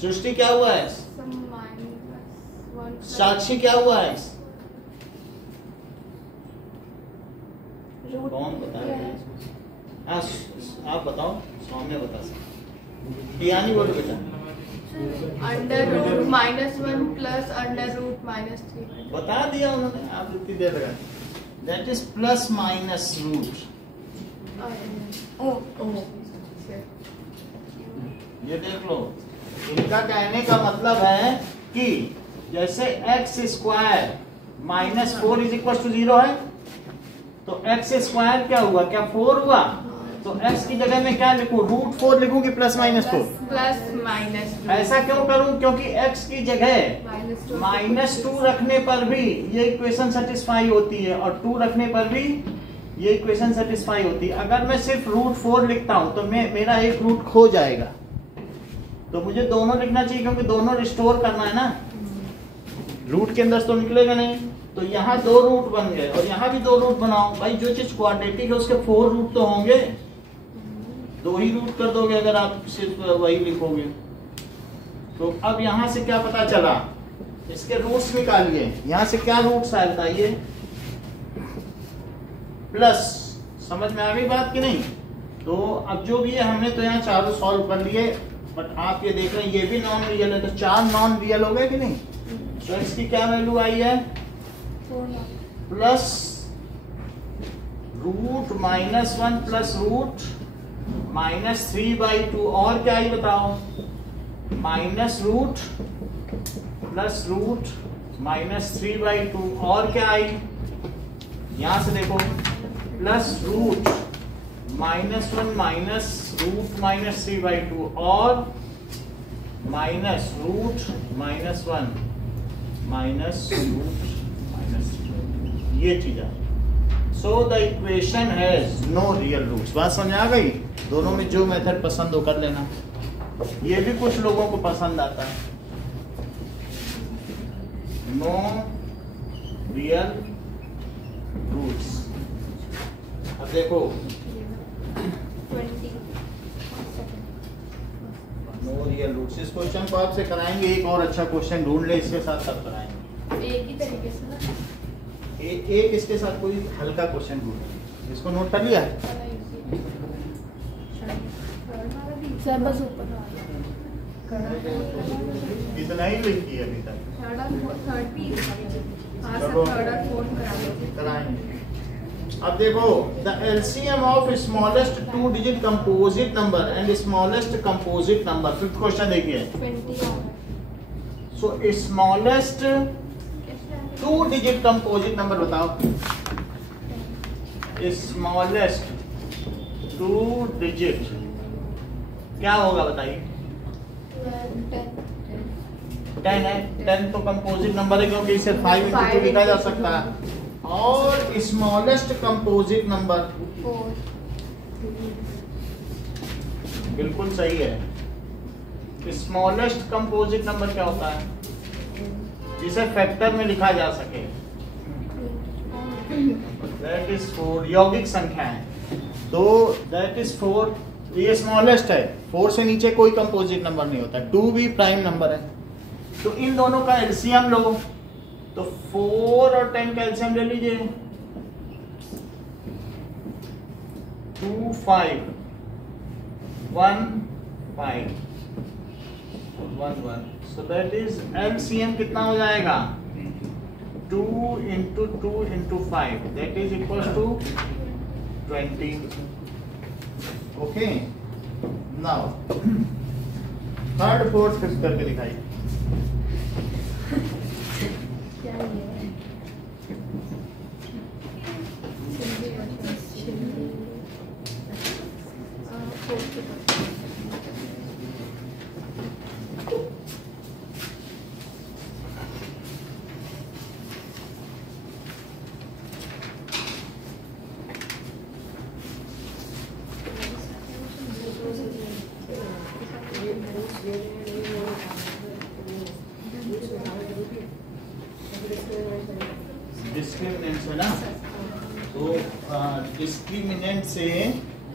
सृष्टि क्या हुआ x, -1 साक्षी क्या हुआ x, रूट कौन बताएगा, आप बताओ, सौम्य बता सकते, यानी बोलो बेटा, under root -1 plus under root -3 बता दिया उन्होंने, आप इतनी देर लगा, that is plus minus root. ये देख लो, इनका कहने का मतलब है कि जैसे x स्क्वायर -4 = 0 है, तो x स्क्वायर क्या हुआ, क्या 4 हुआ, तो x की जगह में क्या लिखूं, √4 लिखूं कि +-4, प्लस माइनस, ऐसा क्यों करूं, क्योंकि x की जगह -2 रखने पर भी ये इक्वेशन सेटिस्फाई होती है, और 2 रखने पर भी ये इक्वेशन सेटिस्फाई होती है। अगर मैं सिर्फ √4 लिखता हूं तो मेरा एक रूट खो जाएगा, तो मुझे दोनों लिखना चाहिए, क्योंकि दोनों रिस्टोर करना है ना, रूट के अंदर तो निकलेगा नहीं। तो यहाँ 2 रूट बन गए, और यहाँ भी 2 रूट बनाओ भाई, जो चीज क्वाड्रेटिक है उसके 4 रूट तो होंगे, 2 ही रूट कर दोगे अगर आप सिर्फ वही लिखोगे। तो अब यहाँ से क्या पता चला, इसके रूट्स निकालिए, यहाँ से क्या रूट्स आए बताइए, प्लस, समझ में आ गई बात कि नहीं। तो अब जो भी है हमने तो यहाँ चारों सॉल्व कर लिए, बट आप ये देख रहे हैं ये भी नॉन रियल है, तो 4 नॉन रियल हो गए कि नहीं। तो इसकी क्या वैल्यू आई है, प्लस √-1 प्लस √-3/2, और क्या आई बताओ, -रूट प्लस √-3/2, और क्या आई, यहां से देखो, प्लस √-1 माइनस √-3/2, और -√-1 ये चीज है। So the equation has no real roots. बात समझ आ गई, दोनों में जो मेथड पसंद हो कर लेना, ये भी कुछ लोगों को पसंद आता है, नो रियल रूट्स। अब देखो, नो रियल रूट्स, इस क्वेश्चन को आपसे कराएंगे, एक और अच्छा क्वेश्चन ढूंढ ले इसके साथ तब कराएंगे, एक ही तरीके से ना, एक इसके साथ कोई हल्का क्वेश्चन ढूंढ, इसको नोट कर लिया, सर बस ऊपर इतना ही लिखी है अभी तक, थर्ड भी, हाँ चलो। सर थर्ड और फोर्थ कराएंगे। अब देखो, the LCM of smallest 2 digit composite number and smallest composite number, fifth question देखिए। 20 सो स्मॉलेस्ट 2 डिजिट कंपोजिट नंबर बताओ, स्मॉलेस्ट 2 डिजिट क्या होगा बताइए, 10 है, 10 तो कंपोजिट नंबर है, क्योंकि इसे 5 × 2 लिखा जा सकता है। और स्मॉलेस्ट कंपोजिट नंबर, 4 बिल्कुल सही है। स्मॉलेस्ट कंपोजिट नंबर क्या होता है, जिसे फैक्टर में लिखा जा सके, दैट इज 4, यौगिक संख्या है, तो दैट इज 4, ये स्मॉलेस्ट है, 4 से नीचे कोई कंपोजिट नंबर नहीं होता, 2 भी प्राइम नंबर है। तो इन दोनों का एलसीएम लो, तो 4 और 10 का एलसीएम ले लीजिए, 2 5 1 5 1 1, so that is LCM कितना हो जाएगा, 2 × 2 × 5, that is equals to 20. Okay, now third fourth fifth करके दिखाइए। क्या ये है? फोर्थ है ना, तो डिस्क्रिमिनेंट से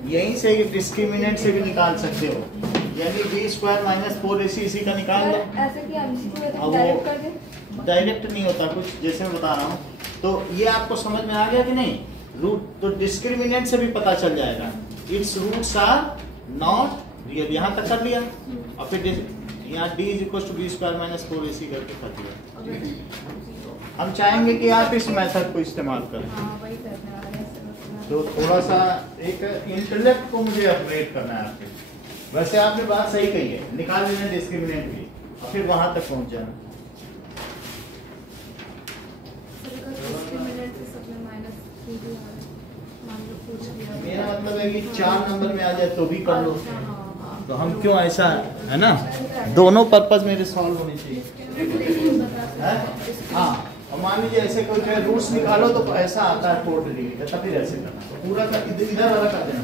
यहीं से डिस्क्रिमिनेंट से भी निकाल सकते हो, यानी बी स्क्वायर माइनस 4ac इसी का निकाल लो। ऐसे कि एमसीक्यू अब डायरेक्ट कर दे। डायरेक्ट नहीं होता कुछ, जैसे मैं बता रहा हूँ। तो ये आपको समझ में आ गया कि नहीं? रूट तो डिस्क्रिमिनेंट से भी पता चल जाएगा, its roots are not real, यहाँ तक कर लिया। और फिर यहाँ d is equal to b square minus 4ac करके कर दिया। हम चाहेंगे कि आप इस मेथड को इस्तेमाल करें। हाँ, वही करने वाले हैं। तो थोड़ा सा एक इंटेलेक्ट को मुझे अपग्रेड करना है आपके। वैसे आपने बात सही कही है, निकाल लेना डिस्क्रिमिनेंट भी और फिर वहां तक पहुंच जाना। मेरा मतलब है कि 4 नंबर में आ जाए तो भी कर लो, तो हम क्यों ऐसा है ना, दोनों पर्पज मेरे सॉल्व होने चाहिए। हाँ, और मान लीजिए ऐसे कोई कहे रूट्स निकालो तो ऐसा आता है 4 डिग्री का, तो फिर ऐसे करना, तो पूरा का इधर वाला कर देना।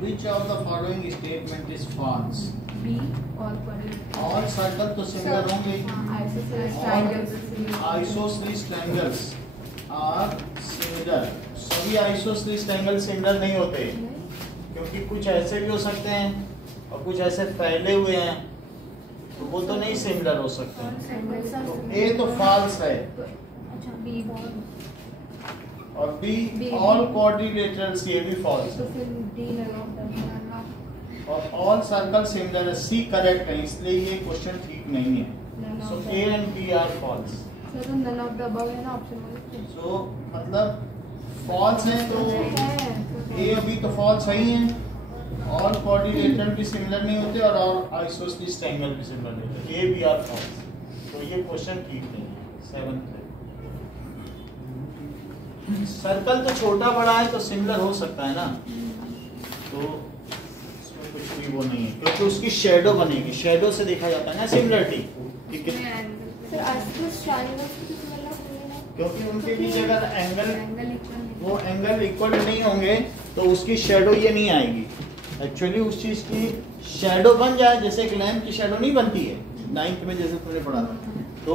Which of the following statement is false? B और quadrilateral। All circle तो सिमिलर होंगे। Isosceles triangles। Isosceles triangles are similar। सभी isosceles triangles सिमिलर नहीं होते, क्योंकि कुछ ऐसे भी हो सकते हैं और कुछ ऐसे फैले हुए हैं, तो वो तो नहीं सिमिलर हो सकते। तो A तो false है अच्छा, B और B all quadrilaterals ये भी false तो है, फिर D लगाओ। और all circle similar है, C करेक्ट है, इसलिए ये क्वेश्चन ठीक नहीं है। So A and B are false। Sir, तो none of the above है ना ऑप्शन में। So मतलब false है, तो A और B तो false है ही हैं। All quadrilateral भी सिमिलर नहीं होते और all isosceles triangle भी सिमिलर नहीं होते, A, B are false। तो ये क्वेश्चन ठीक नहीं है। 7th सर्कल तो छोटा बड़ा है तो सिमिलर हो सकता है ना, तो इसमें कुछ भी वो नहीं है, क्योंकि उसकी शेडो बनेगी, शेडो से देखा जाता है ना सिमिलरिटी, सर आइसोसेलेस ट्रायंगल्स की सिमिलर होंगे ना, क्योंकि उनके बीच अगर एंगल इक्वल वो एंगल इक्वल नहीं होंगे तो उसकी शेडो ये नहीं आएगी। एक्चुअली उस चीज की शेडो बन जाए, जैसे एक लैंप की शेडो नहीं बनती है 9th में, जैसे तुमने पढ़ा था, तो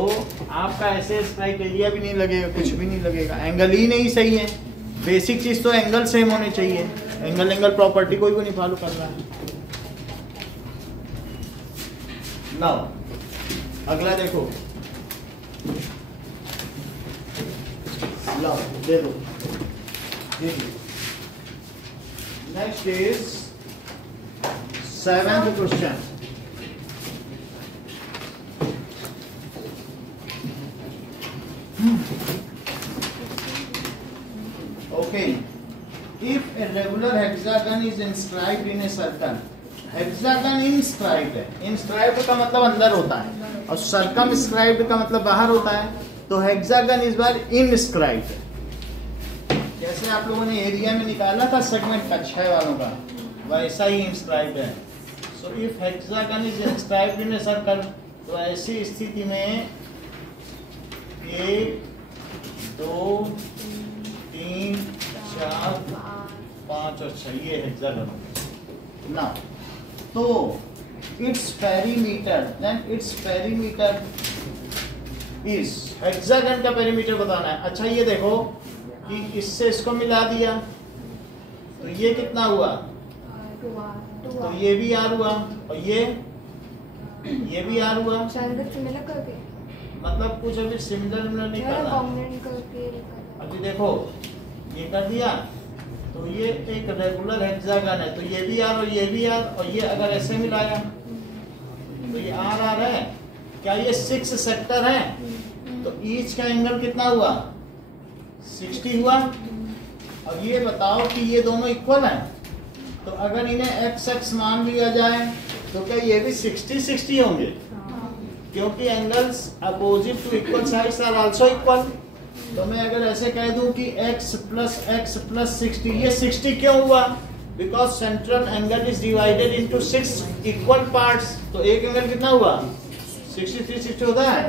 आपका ऐसे स्ट्राइक एरिया भी नहीं लगेगा, कुछ भी नहीं लगेगा, एंगल ही नहीं सही है। बेसिक चीज तो एंगल सेम होने चाहिए, एंगल प्रॉपर्टी कोई भी नहीं फॉलो कर रहा है। नाउ अगला देखो, लो दे दो, next is 7th question. Okay, if a regular hexagon is inscribed in a circle, hexagon inscribed है, inscribed का मतलब अंदर होता है और circumscribed का मतलब बाहर होता है, तो hexagon इस बार inscribed है। जैसे आप लोगों ने एरिया में निकाला था सेगमेंट का 6 वालों का, वैसा ही inscribed है। So if hexagon is inscribed in a circle, तो ऐसी स्थिति में 1 2 3 4 5 और 6 ये हेक्सागन ना, तो its perimeter, then its perimeter is, hexagon का पेरीमीटर बताना है। अच्छा ये देखो कि इससे इसको मिला दिया तो ये कितना हुआ, तो ये भी R हुआ और ये भी R हुआ, सिमिलर करके मतलब कुछ अभी सिमिलर नहीं करना। अभी देखो ये कर दिया, तो ये एक रेगुलर हेक्सागन है, तो ये भी R और ये भी R, और ये अगर ऐसे मिलाया तो ये R है। क्या ये 6 सेक्टर है, तो ईच का एंगल कितना हुआ, 60 हुआ। अब ये बताओ कि ये दोनों इक्वल हैं, तो अगर इन्हें x मान लिया जाए तो क्या ये भी 60 होंगे, क्योंकि angles opposite to equal sides are also equal. तो मैं अगर ऐसे कह दूं कि x प्लस 60, ये 60 क्यों हुआ, because central angle is divided into 6 equal parts, तो एक एंगल कितना हुआ 63 60 होता है।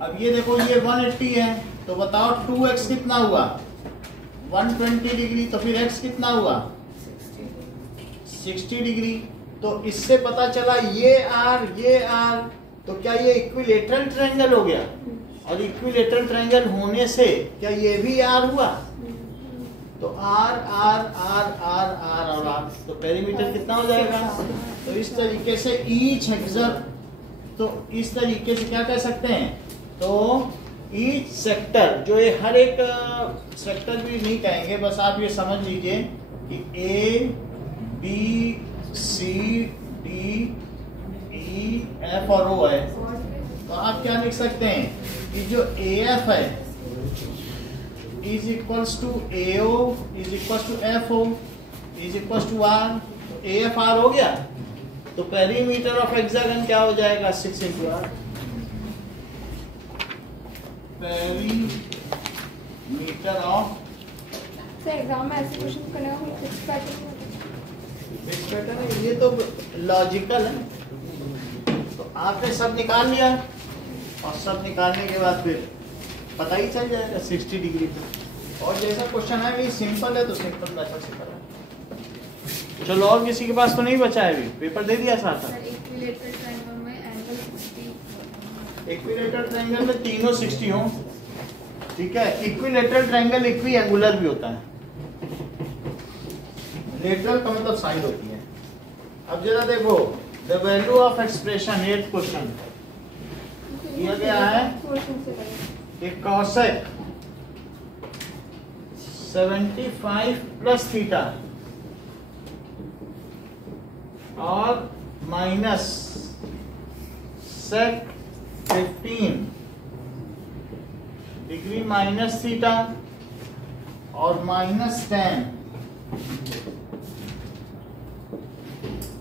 अब ये देखो ये 180 है, तो बताओ 2x कितना हुआ 120 डिग्री, तो फिर x कितना हुआ 60 डिग्री। तो इससे पता चला ये r, तो क्या ये इक्विलेटरल ट्रायंगल हो गया, और इक्विलेटरल ट्रायंगल होने से क्या ये भी r हुआ, तो r और r, तो पेरीमीटर कितना हो जाएगा। तो इस तरीके से ईच हेक्सागन, तो इस तरीके से क्या कह सकते हैं, तो ईच सेक्टर, जो ये हर एक सेक्टर भी नहीं कहेंगे, बस आप ये समझ लीजिए कि A B C D E F और O है, तो आप क्या लिख सकते हैं कि जो AF है is equals to AO is equals to FO is equals to R, तो AFR हो गया, तो पेरीमीटर ऑफ हेक्सागन क्या हो जाएगा 6 into R, perimeter of. Sir exam में ऐसे क्वेश्चन करने होंगे फिक्स पैटर्न है, ये तो लॉजिकल है। तो आपने सब निकाल लिया, और सब निकालने के बाद फिर पता ही चल जाएगा 60 डिग्री पे। और जैसा क्वेश्चन है भी सिंपल है, तो सिंपल मेथड से करो। चलो, और किसी के पास तो नहीं बचा है, अभी पेपर दे दिया साथ साथ। इक्विलेटरल ट्रायंगल में एंगल 60, इक्विलेटरल ट्रायंगल में तीनों 60 हो, ठीक है। इक्विलेटरल ट्रायंगल इक्वी एंगुलर भी होता है, लेटरल का मतलब साइड होती है। अब जरा देखो the value of expression, 8th question दिया गया है कि कॉसेक 75 प्लस थीटा और minus sec 15 degree minus theta और माइनस 10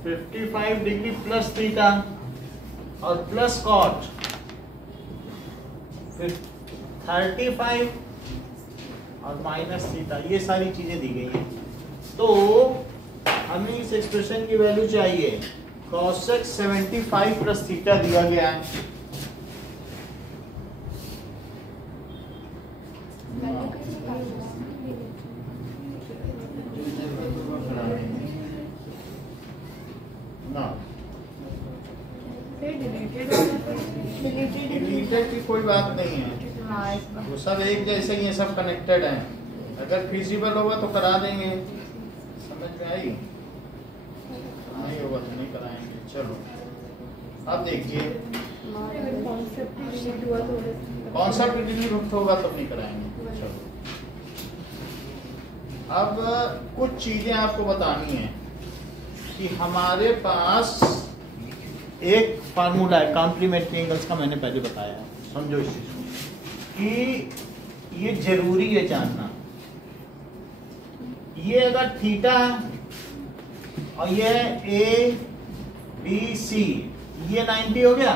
55 डिग्री प्लस थीटा और प्लस कॉट 35 और माइनस थीटा, ये सारी चीजें दी गई हैं। तो हमें इस एक्सप्रेशन की वैल्यू चाहिए, कॉसेक 75 प्लस थीटा दिया गया है, डिलीटेड की कोई बात नहीं है, वो सब एक जैसे ही, सब कनेक्टेड हैं। अगर फिजिबल होगा तो करा देंगे, समझ में आई, नहीं होगा तो नहीं कराएंगे। चलो अब देखिए, कॉन्सेप्ट डिलीट होगा तो नहीं कराएंगे। चलो अब कुछ चीजें आपको बतानी है कि हमारे पास एक फार्मूला है कॉम्प्लीमेंट्री एंगल्स का, मैंने पहले बताया है, समझो इस चीज कि ये जरूरी है जानना। ये अगर थीटा और ये ए बी सी, ये 90 हो गया,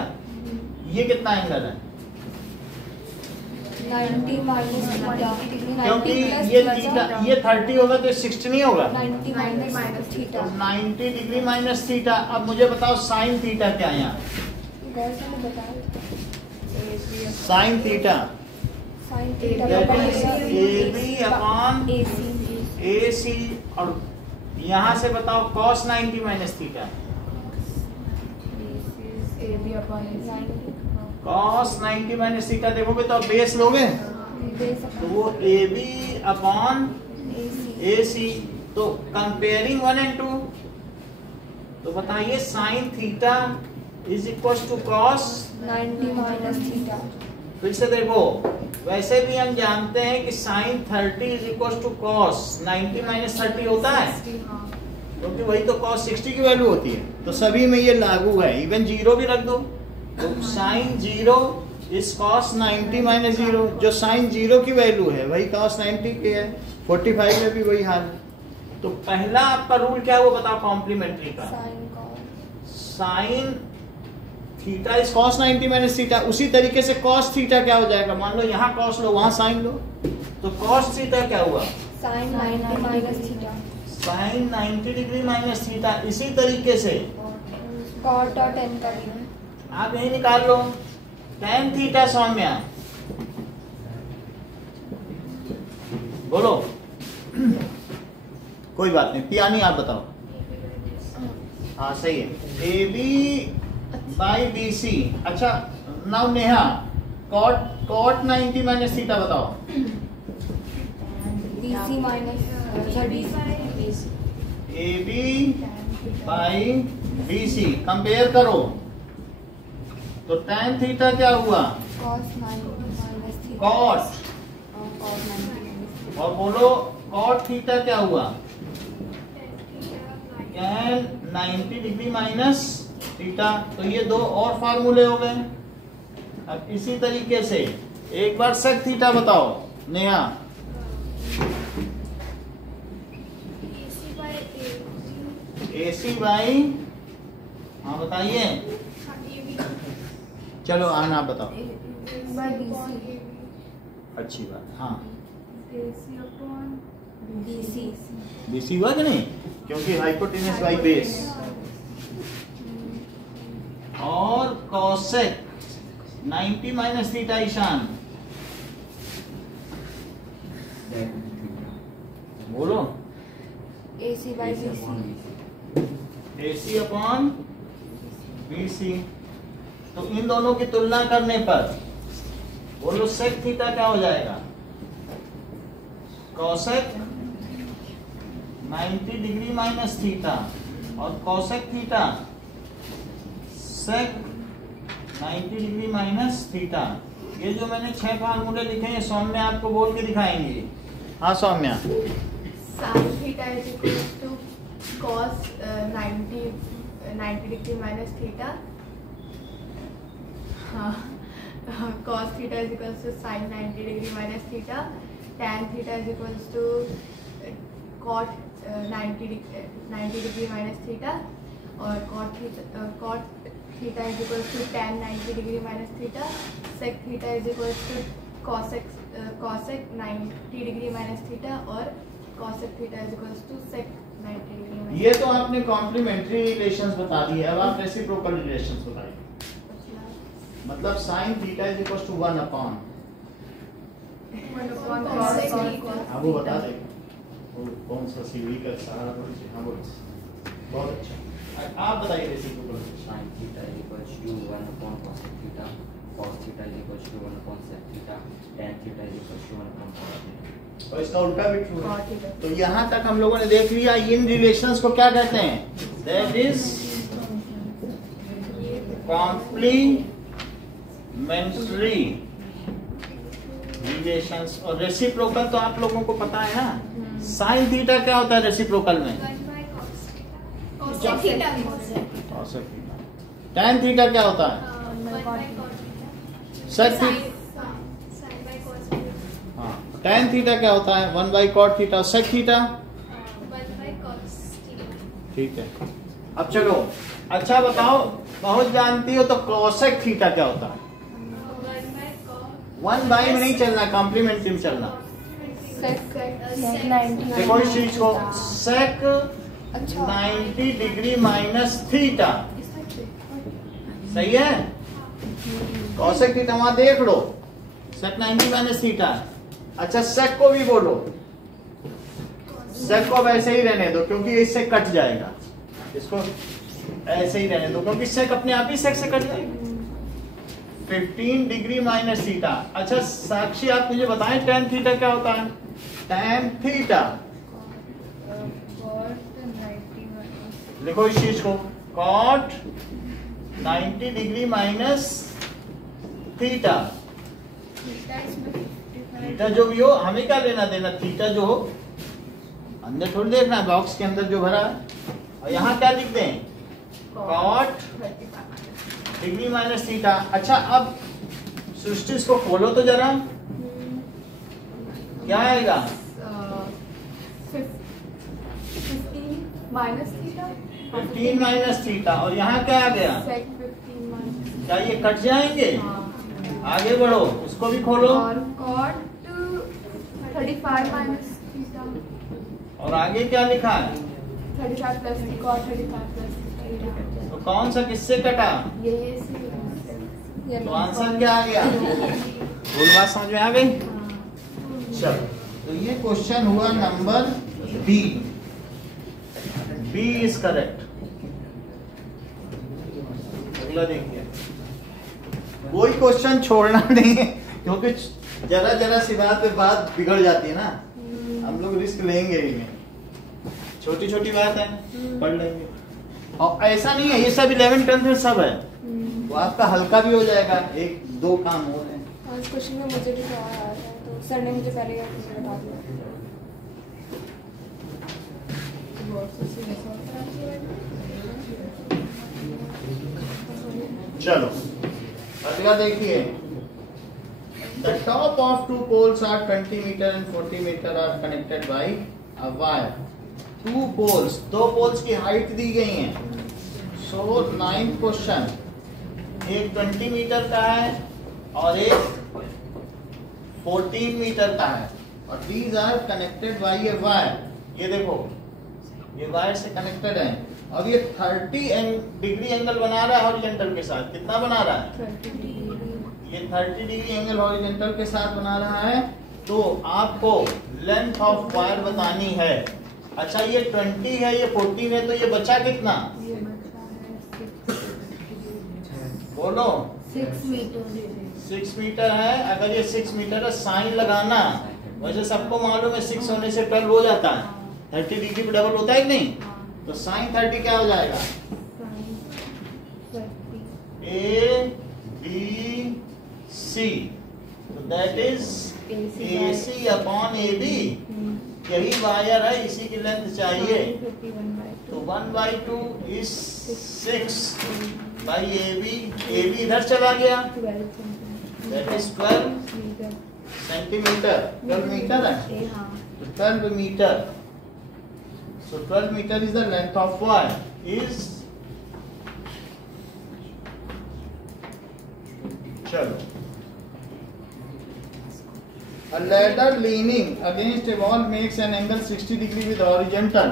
ये कितना एंगल है 90 माइनस थीटा, क्योंकि ये थीटा, ये 30 होगा तो 60 नहीं होगा, 90 माइनस थीटा, तो 90 डिग्री माइनस थीटा। अब मुझे बताओ साइन थीटा क्या है यहाँ, sine theta A B upon A C, और यहाँ से बताओ cos 90 minus theta, cos 90 minus theta देखोगे तो बेस लोगे, तो वो ए बी अपॉन ए सी। तो कंपेयरिंग 1 and 2, तो बताइए sine theta is equal to cos 90 minus theta. फिर से देखो, वैसे भी हम जानते हैं कि sine 30 is equal to cos 90 minus 30 होता है, क्योंकि वही तो कॉस 60 की वैल्यू होती है। तो सभी में ये लागू है, इवन जीरो भी रख दो, तो साइन 0 इज कॉस 90 माइनस 0, जो साइन 0 की वैल्यू है वही कॉस 90 की है। 45 में भी वही हाल है। तो पहला आपका रूल क्या है वो बताओ कॉम्प्लीमेंट्री का, sign theta is cos 90 minus theta. उसी तरीके से कॉस थीटा क्या हो जाएगा, मान लो यहाँ कॉस लो वहां साइन लो, तो कॉस थीटा क्या हुआ sine 90 minus theta, sine 90 degree minus theta. इसी तरीके से कॉट और टेन का आप यही निकाल लो, टेन थीटा सौम्या बोलो। कोई बात नहीं, पियानी आप बताओ। हाँ सही है, A B by B C. अच्छा now Neha, cot 90 minus theta बताओ। BC minus A B by B C compare करो तो tan थीटा क्या हुआ? cos 90 minus theta cot, cos 90 और बोलो कॉट थीटा क्या हुआ? tan 90 degree minus theta. तो ये दो और फार्मूले हो गए। अब इसी तरीके से एक बार sec थीटा बताओ नेहा। AC बाई, हाँ बताइए। चलो आना आप बताओ। by BC अच्छी बात, हाँ AC upon BC BC हुआ कि नहीं, क्योंकि हाइपोटेनस बाई बेस। और cosec 90 माइनस थीटा ईशान बोलो। AC by BC AC upon BC। तो इन दोनों की तुलना करने पर बोलो sec थीटा क्या हो जाएगा? cosec 90 डिग्री माइनस थीटा और cosec theta sec 90 degree minus theta. ये जो मैंने 6 फार्मूले लिखे हैं सौम्या आपको बोल के दिखाएंगे। हाँ Saumya. sin theta is equal to cos 90 degree minus theta. Cos theta is equal to sin 90 degree minus theta. Tan theta is equal to cot 90 degree minus theta. और cot theta is equal to tan 90 degree minus theta. Sec theta is equal to cosec 90 degree minus theta और cosec theta is equal to sec 90 degree minus ये तो आपने complementary relations बता दिए। अब आप reciprocal relations बताइए। मतलब sin theta is equal to 1 upon, हाँ वो बता देगा वो कौन सा सीढ़ी का सहारा थोड़ी सी। हाँ बोलो, बहुत अच्छा। आप बताइए reciprocal. sin theta is equal to 1 upon cosec theta, cos theta is equal to 1 upon sec theta, tan theta is equal to 1 upon cos theta। और इसका उल्टा भी ट्रू है। cot theta। तो यहाँ तक हम लोगों ने देख लिया इन रिलेशंस को क्या कहते हैं? That is complementary relations. और रेसिप्रोकल तो आप लोगों को पता है ना। साइन थीटा क्या होता है रेसिप्रोकल में? tan थीटा क्या होता है? sec theta. हाँ, tan थीटा क्या होता है? 1 by cot theta. sec theta ठीक है। अब चलो अच्छा बताओ, बहुत जानती हो तो cosec थीटा क्या होता है? 1 बाई में नहीं चलना, कॉम्प्लीमेंट्री में चलना। देखो इस चीज को, sec 90 डिग्री माइनस थीटा, सही है? cosec थीटा वहां देख लो, sec 90 माइनस थीटा। अच्छा sec को भी बोलो, sec को वैसे ही रहने दो क्योंकि इससे कट जाएगा। इसको ऐसे ही रहने दो क्योंकि sec अपने आप ही sec से कट जाएगा। 15 डिग्री माइनस थीटा। अच्छा साक्षी आप मुझे बताएं tan थीटा क्या होता है? tan थीटा लिखो इस चीज को, cot 90 degree minus theta. Theta जो भी हो, हमें क्या लेना देना? थीटा जो हो अंदर थोड़ी देखना, बॉक्स के अंदर जो भरा है। और यहाँ क्या लिख दें? cot degree minus theta. अच्छा अब सृष्टि इसको खोलो तो जरा, क्या आएगा? 15 माइनस थीटा। और यहाँ क्या आ गया? क्या ये कट जाएंगे? आगे बढ़ो, इसको भी खोलो। और cot 35 माइनस थीटा। और आगे क्या लिखा है? 35 प्लस cot 35 प्लस थीटा। तो कौन सा किससे कटा? ये तो आंसर क्या आ गया? बोल बात समझ में आ गई? चलो तो ये क्वेश्चन हुआ number B. B is correct. अगला देखिए, कोई क्वेश्चन छोड़ना नहीं है क्योंकि जरा जरा सी बात पे बात बिगड़ जाती है ना, हम लोग रिस्क लेंगे ही नहीं। छोटी छोटी बात है पढ़ लेंगे, और ऐसा नहीं है ये सब 11 10 में सब है, वो आपका हल्का भी हो जाएगा, एक दो काम हो रहे हैं। और इस क्वेश्चन में मुझे भी सवाल आ रहा है तो सर ने मुझे पहले या मुझे बता दिया। चलो अगला देखिए, the top of two poles are 20 metre and 40 metre are connected by a wire. Two poles, दो पोल्स की हाइट दी गई है। सो 9th क्वेश्चन, एक 20 मीटर का है और एक 14 मीटर का है, और these are connected by a wire. ये देखो ये वायर से कनेक्टेड है, और ये 30 डिग्री एंगल बना रहा है हॉरिजॉन्टल के साथ। कितना बना रहा है? ये 30 डिग्री एंगल हॉरिजॉन्टल के साथ बना रहा है। तो आपको लेंथ ऑफ वायर बतानी है। अच्छा ये 20 है, ये 14 है, तो ये बचा कितना? बोलो 6 मीटर। 6 मीटर है। अगर ये 6 मीटर है, साइन लगाना। वैसे सबको मालूम है 6 होने से 12 हो जाता है, 30 डिग्री पे डबल होता है कि नहीं? तो साइन 30 क्या हो जाएगा? ए बी सी, तो that is A C upon A B. यही वायर है, इसी की लेंथ चाहिए। तो 1/2 इज 6 बाई ए बी इधर चला गया, दैट इज 12 सेंटीमीटर। 12 मीटर है, तो 12 metre. So 12 meter is the length of wire. Is chalo. A ladder leaning against a wall makes an angle 60 degree with horizontal.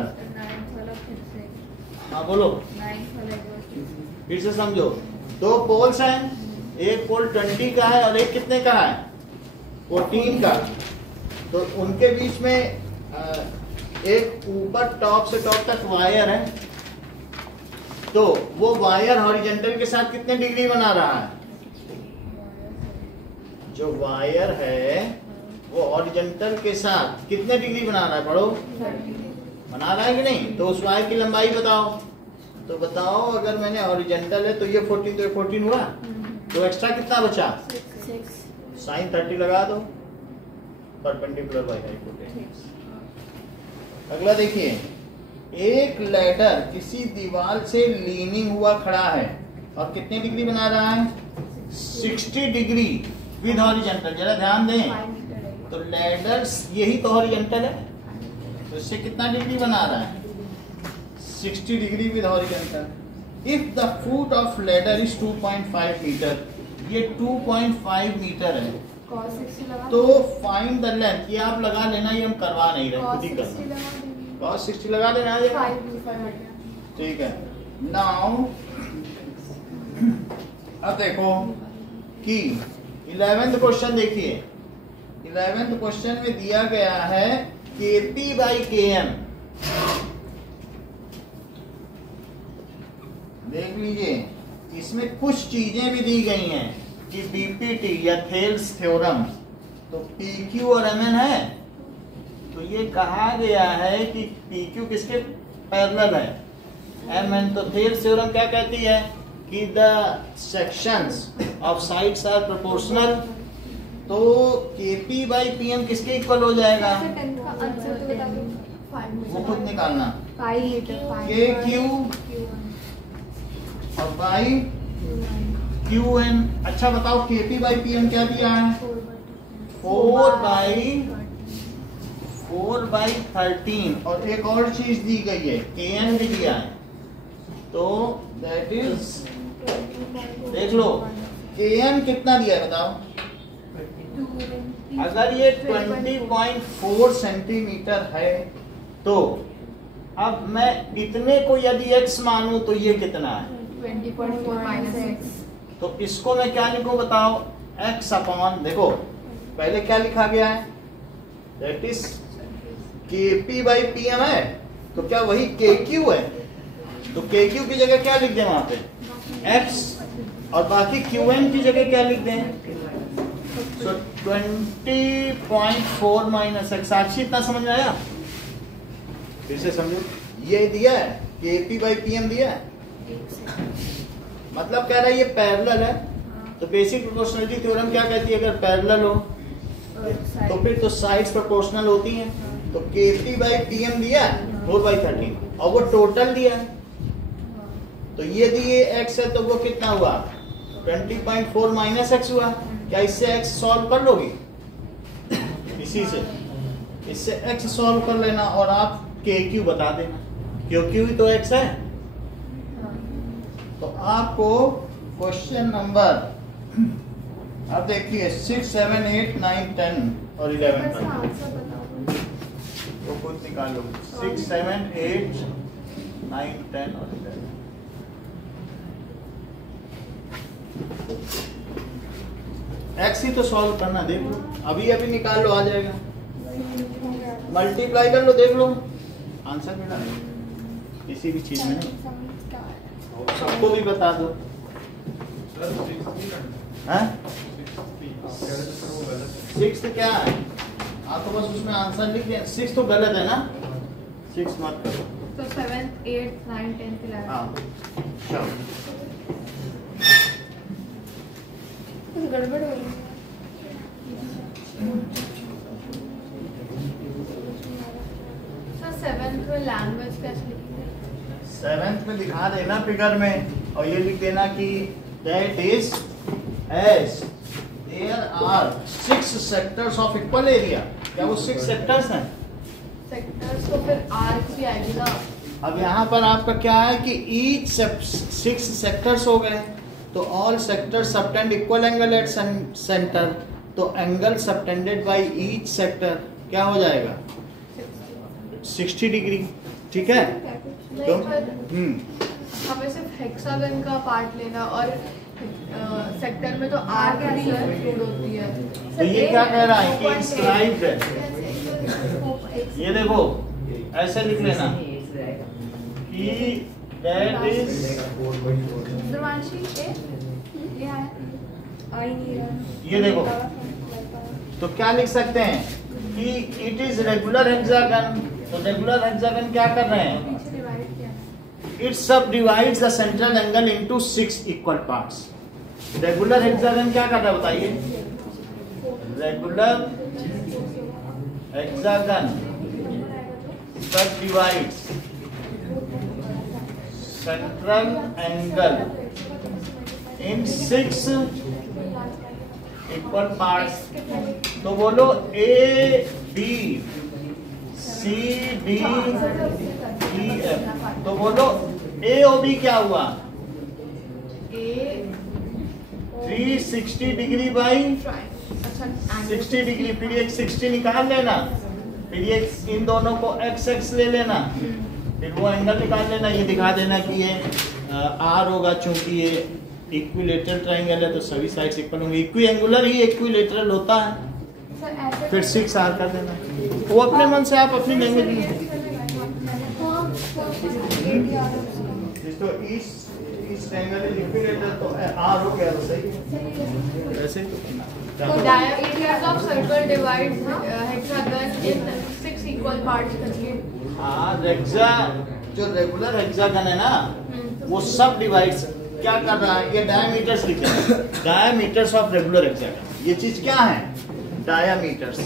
हाँ बोलो, फिर से समझो। दो पोल्स हैं, एक पोल 20 का है और एक कितने का है? 14 का। तो उनके बीच में एक ऊपर टॉप से टॉप तक वायर है। तो वो वायर हॉरिजॉन्टल के साथ कितने डिग्री बना रहा है? जो वायर है वो हॉरिजॉन्टल के साथ कितने डिग्री बना रहा है? पढ़ो, बना रहा है कि नहीं? तो उस वायर की लंबाई बताओ। तो बताओ, अगर मैंने हॉरिजॉन्टल है तो ये 14, तो ये 14 हुआ, तो एक्स्ट्रा कितना बचा? 6। साइन 30 लगा दो, परपेंडिकुलर बाय हाइपोटेन्यूज। अगला देखिए, एक लैडर किसी दीवार से लीनिंग हुआ खड़ा है और कितने डिग्री बना रहा है? 60 डिग्री विद हॉरिजॉन्टल। जरा ध्यान दें, तो लैडर यही तो हॉरिजॉन्टल है, तो इससे कितना डिग्री बना रहा है? 60 degree with horizontal. If the foot of ladder is 2.5 metre, ये 2.5 मीटर है, तो फाइंड द लेंथ। ये आप लगा लेना, ये हम करवा नहीं रहे, खुद ही करना। cos 60 लगा लेना, ठीक है। नाउ अब देखो कि 11th क्वेश्चन देखिए। 11th क्वेश्चन में दिया गया है KP बाई KM। देख लीजिए, इसमें कुछ चीजें भी दी गई हैं कि बीपीटी या थेल्स थ्योरम, तो PQ और MN है। तो ये कहा गया है कि PQ किसके पैरेलल है? MN। तो थेल्स थ्योरम क्या कहती है कि the sections of sides are proportional. तो KP बाई PM किसके इक्वल हो जाएगा? वो खुद निकालना। KQ और बाई QN। अच्छा बताओ, KP बाई PM क्या दिया है? 4/13। और एक और चीज दी गई है, KN भी दिया है। तो दैट इज, देख लो KN कितना दिया है बताओ। अगर ये 20.4 सेंटीमीटर है, तो अब मैं इतने को यदि x मानूं तो ये कितना है? 20.4 minus 6। तो इसको मैं क्या लिखूं बताओ? x अपॉन, देखो पहले क्या लिखा गया है? That is KP by PM है, तो क्या वही KQ है? तो KQ की जगह क्या लिख दें वहां पे? X, और बाकी QN की जगह क्या लिख दें? So 20.4 minus x. साक्षी इतना समझ में आया? फिर से समझो, ये दिया है KP बाई PM दिया है, मतलब कह रहा है ये पैरेलल है। तो बेसिक प्रोपोर्शनलिटी थ्योरम क्या कहती है? अगर पैरेलल हो तो फिर तो साइड्स प्रोपोर्शनल होती हैं। तो KP बाई PM दिया है 4/13, और वो टोटल दिया है, तो ये दिए x है, तो वो कितना हुआ? 20.4 माइनस एक्स हुआ। क्या इससे x सॉल्व कर लोगी? इसी से इससे x सॉल्व कर लेना और आप KQ बता देना, क्योंकि ही तो x है। तो आपको क्वेश्चन नंबर अब देखिए 6, 7, 8, 9, 10 और 11 बस तक आंसर बताओ। वो खुद निकालो। 6, 7, 8, 9, 10 और 11। एक्स ही तो सॉल्व करना, देख लो, अभी अभी निकाल लो, आ जाएगा। मल्टीप्लाई कर लो, देख लो, आंसर मिला किसी भी चीज में। सबको भी बता दो। सिक्स क्या है? आप तो बस उसमें आंसर लिख दें। 6 तो गलत है ना, 6 मत करो। तो 7, 8, 9, 10, 11। हाँ चलो, कुछ गड़बड़ हो रही है। सर 7th में लैंग्वेज कैसे लिखेंगे? 7th में दिखा देना फिगर में, और ये लिख देना कि that is as there are 6 sectors of equal area. क्या वो 6 सेक्टर्स हैं? सेक्टर्स तो फिर आर्क भी आएगी ना। अब यहाँ पर आपका क्या है कि ईच 6 सेक्टर्स हो गए, तो all sectors subtend equal angle at centre, तो angle subtended by each sector क्या हो जाएगा? 60 डिग्री। ठीक है, तो हमें सिर्फ हेक्सागन का पार्ट लेना, और सेक्टर में तो आर्क इंक्लूड होती है। तो ये क्या कह रहा है कि इंस्क्राइब्ड है। ये देखो ऐसे लिख लेना कि दैट इज ध्रुवांशी ये है। आ ही नहीं रहा। ये देखो, तो क्या लिख सकते हैं कि इट इज रेगुलर हेक्सागन। तो रेगुलर हेक्सागन क्या कर रहे हैं? पीछे डिवाइड किया है। इट सब divides the central angle into 6 equal parts. Regular hexagon क्या कर रहा है बताइए? रेगुलर हेक्सागन सब divides central angle in 6 equal parts. तो बोलो A B C D E F। तो बोलो AOB क्या हुआ? 360 डिग्री बाई 60 डिग्री। फिर एक 60 निकाल लेना, फिर ये इन दोनों को x ले लेना, फिर वो एंगल निकाल लेना। ये दिखा देना कि ये R होगा, चूंकि ये इक्विलेटरल ट्रायंगल है तो सभी साइड्स इक्वल होंगे। इक्विएंगुलर ही इक्विलेटरल होता है। फिर 6R कर देना। वो अपने मन से आप अपनी लैंग्वेज में तो इस ट्रायंगल इज इक्विलेटरल, तो R हो गया, तो सही है। वैसे diameters of circle divides hexagon in 6 equal parts complete। हाँ, जो रेगुलर हेक्सागन है ना, वो सब डिवाइड्स क्या कर रहा है? ये डायमीटर्स लिखे हैं, डायमीटर्स ऑफ रेगुलर हेक्सागन। ये चीज क्या है? डायमीटर्स।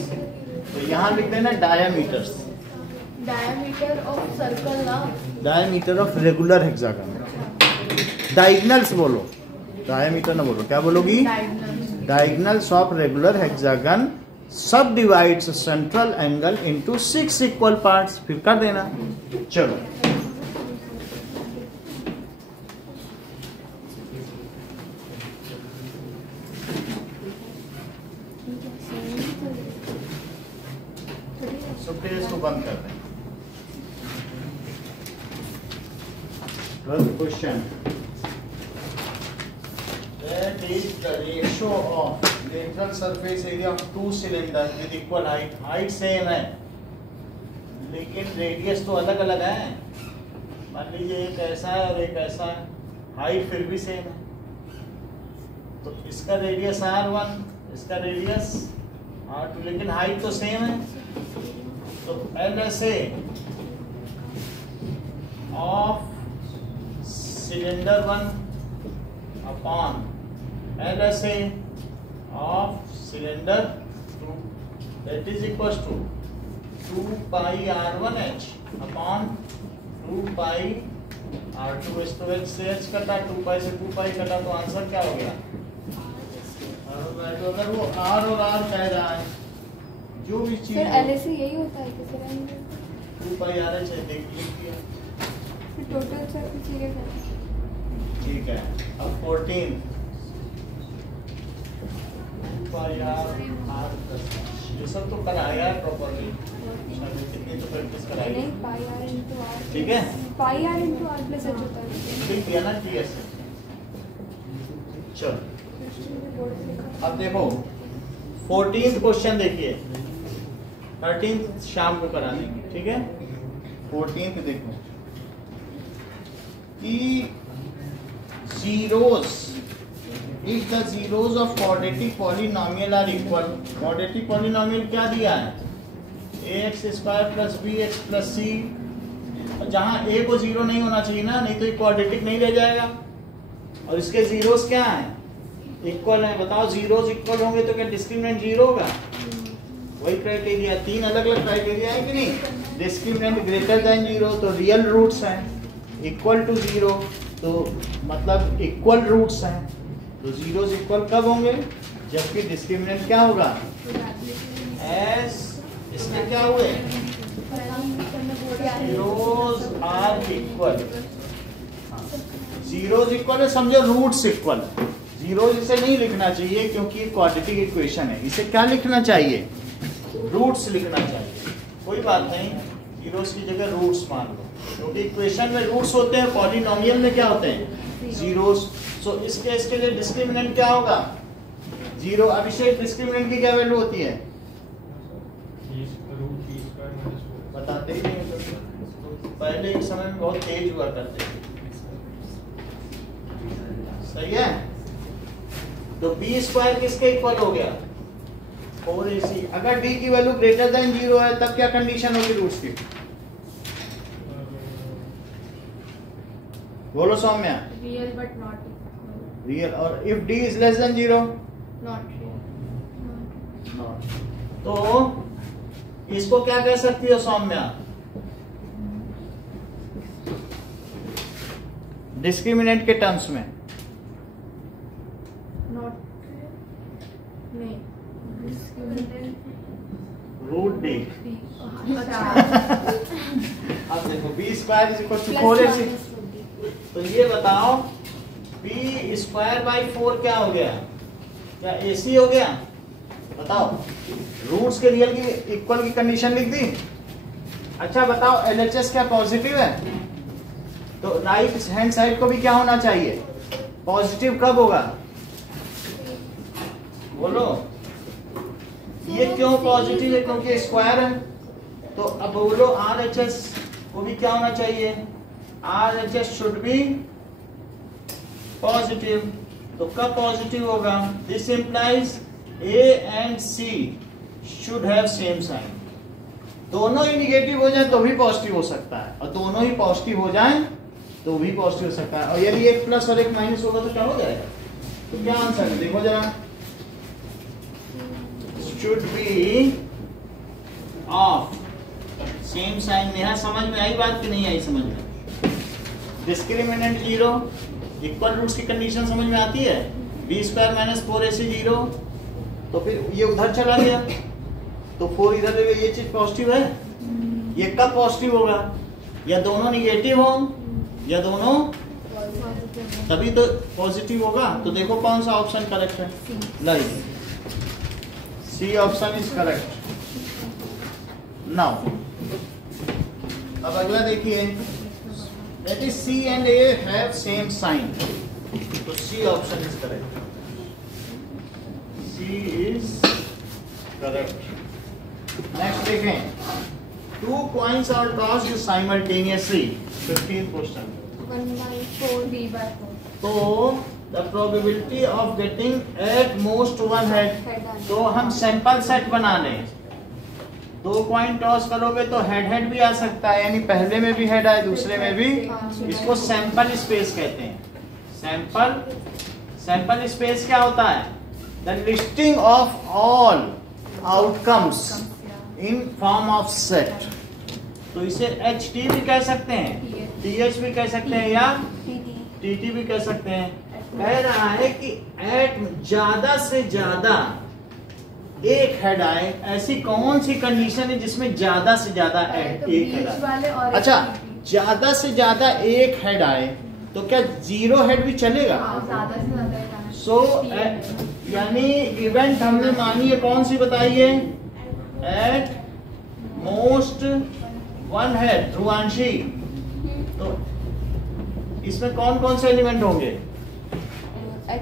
तो यहाँ लिख देना डायमीटर्स। डायमीटर ऑफ सर्कल ना, diameter of regular hexagon. Diagonals बोलो, डायमीटर ना बोलो, क्या बोलोगी? Diagonal. Diagonals of regular hexagon सब divides central angle into 6 equal parts. फिर कर देना। चलो पेज को बंद कर दें। 12th question, that is the ratio of lateral surface area of two cylinder with equal height. Height same है लेकिन रेडियस तो अलग अलग है. मान लीजिए एक ऐसा है और एक ऐसा है, हाइट फिर भी सेम है. तो इसका रेडियस R1, इसका रेडियस R2, लेकिन हाइट तो सेम है. तो LSA of cylinder 1 upon LSA of cylinder 2, that is equals to 2 pi R1H upon 2 pi R2. इस तो H से H कटा, 2 pi से 2 pi कटा, तो आंसर क्या हो गया? तो अगर वो R और R कह रहा है, जो भी चीज सर LSA यही होता है कि सर 2 pi RH है, देख लीजिए. टोटल सर चीजें हैं. ठीक है. अब 14 ये सब तो कराया है प्रॉपर्ली, कितनी तो प्रैक्टिस कराई. नहीं पाई आर इनटू आर. ठीक है, pi R into R plus H होता है. ठीक है ना. क्लियर से. चलो अब देखो 14th क्वेश्चन देखिए, 13th शाम को करा देंगे. ठीक है, 14th देखो कि zeros, if the zeros of quadratic polynomial are equal. quadratic polynomial क्या दिया है? ax square plus bx plus c. जहां a को जीरो नहीं होना चाहिए ना, नहीं तो ये क्वाड्रेटिक नहीं रह जाएगा. और इसके जीरोस क्या है? इक्वल है. बताओ जीरोस इक्वल होंगे तो क्या डिस्क्रिमिनेंट जीरो होगा? वही क्राइटेरिया, 3 अलग अलग क्राइटेरिया है कि नहीं. डिस्क्रिमिनेंट ग्रेटर देन जीरो तो रियल रूट्स हैं, इक्वल टू जीरो तो मतलब इक्वल रूट्स हैं. तो जीरोस इक्वल कब होंगे? जबकि डिस्क्रिमिनेंट क्या होगा? एस इसमें क्या हुए? Zeros are equal. Zeros equal है, समझो रूट्स इक्वल. जीरोस इसे नहीं लिखना चाहिए क्योंकि ये क्वाड्रेटिक इक्वेशन है. इसे क्या लिखना चाहिए? रूट्स लिखना चाहिए. कोई बात नहीं, जीरोस की जगह रूट्स मान लो, क्योंकि इक्वेशन में रूट्स होते हैं, पॉलिनोमियल में क्या होते हैं? जीरोस. सो इस केस के लिए डिस्क्रिमिनेंट क्या होगा? जीरो. अब इसे डिस्क्रिमिनेंट की क्या वैल्यू होती है? बताते ही नहीं. पहले एक समय में बहुत तेज हुआ करते थे. सही है. तो बी स्क्वायर किसके इक्वल हो गया? 4ac. अगर d की वैल्यू ग्रेटर देन जीरो है तब क्या कंडीशन होगी रूट्स की? बोलो Saumya. Real but not equal. Real. और if d is less than zero? Not real. तो इसको क्या कह सकती हो सौम्या? डिस्क्रिमिनेंट के टर्म्स में नॉट नहीं. Root d. अच्छा. अब देखो b square is equal to 4ac. तो ये बताओ b स्क्वायर बाई 4 क्या हो गया? क्या ac हो गया? बताओ. रूट्स के रियल की इक्वल की कंडीशन लिख दी. अच्छा बताओ LHS क्या पॉजिटिव है? तो राइट हैंड साइड को भी क्या होना चाहिए? पॉजिटिव. कब होगा? बोलो. ये क्यों पॉजिटिव है? क्योंकि स्क्वायर है. तो अब बोलो RHS को भी क्या होना चाहिए? RHS should be positive. तो कब पॉजिटिव होगा? This implies A and C should have same sign. दोनों ही निगेटिव हो जाए तो भी पॉजिटिव हो सकता है, और दोनों ही पॉजिटिव हो जाए तो भी पॉजिटिव हो सकता है. और यदि एक प्लस और एक माइनस होगा तो क्या हो जाएगा? तो क्या आंसर है? देखो जरा. Should be of same sign. Neha समझ में आई बात कि नहीं आई? समझ में. डिस्क्रिमिनेंट जीरो, इक्वल रूट्स की कंडीशन समझ में आती है. B square minus 4ac zero. तो फिर ये उधर चला गया तो 4 इधर ले गया. ये चीज पॉजिटिव है. ये कब पॉजिटिव होगा? या दोनों निगेटिव हो या दोनों, तभी तो पॉजिटिव होगा. तो देखो कौन सा ऑप्शन करेक्ट है. Like C option is correct. Now अब अगला देखिए. दैट इज C and A have same sign. तो C option is correct. C is correct. Next देखें, 2 coins are tossed simultaneously, 15th question. 1/4 3/4 तो the probability of getting at most one head, तो हम सैंपल सेट बना लें। 2 कॉइन टॉस करोगे तो head head भी आ सकता है, यानी पहले में भी हेड आए दूसरे में भी। इसको सैंपल स्पेस कहते हैं। सैंपल स्पेस क्या होता है? The listing of all outcomes in form of set. तो इसे एच टी भी कह सकते हैं, टी एच भी कह सकते हैं, या टी टी भी कह सकते हैं। कह रहा है कि एट ज्यादा से ज्यादा एक हेड आए, ऐसी कौन सी कंडीशन है जिसमें ज्यादा से ज्यादा एक हेड आए? अच्छा, ज्यादा से ज्यादा एक हेड आए तो क्या 0 हेड भी चलेगा? ज्यादा से ज्यादा। सो यानी इवेंट हमने मानी है, कौन सी बताइए? At most one head. Dhruvanshi, तो इसमें कौन कौन से एलिमेंट होंगे? H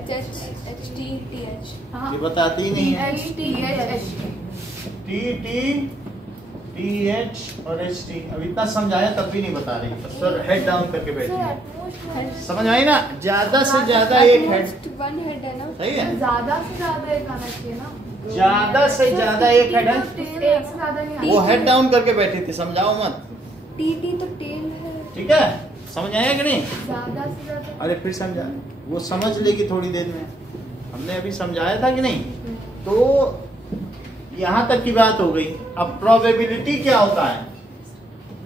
T T H. ये बताती ही नहीं है। टी टी टी एच और एच टी। अब इतना समझाया तब भी नहीं बता रही, सर हेड डाउन करके बैठी। समझ आई ना? ज्यादा से ज्यादा एक हेड, वन हेड है ना? सही है। ज्यादा से ज्यादा एक आना चाहिए ना। ज्यादा से ज्यादा एक हेड है, एक से ज्यादा नहीं वो हेड डाउन करके बैठी थी, समझाओ मत। टी टी तो टेल है। ठीक है, समझ आया कि नहीं? ज्यादा से ज्यादा। अरे फिर समझा, वो समझ लेगी थोड़ी देर में। हमने अभी समझाया था कि नहीं? तो यहां तक की बात हो गई। अब प्रोबेबिलिटी क्या होता है?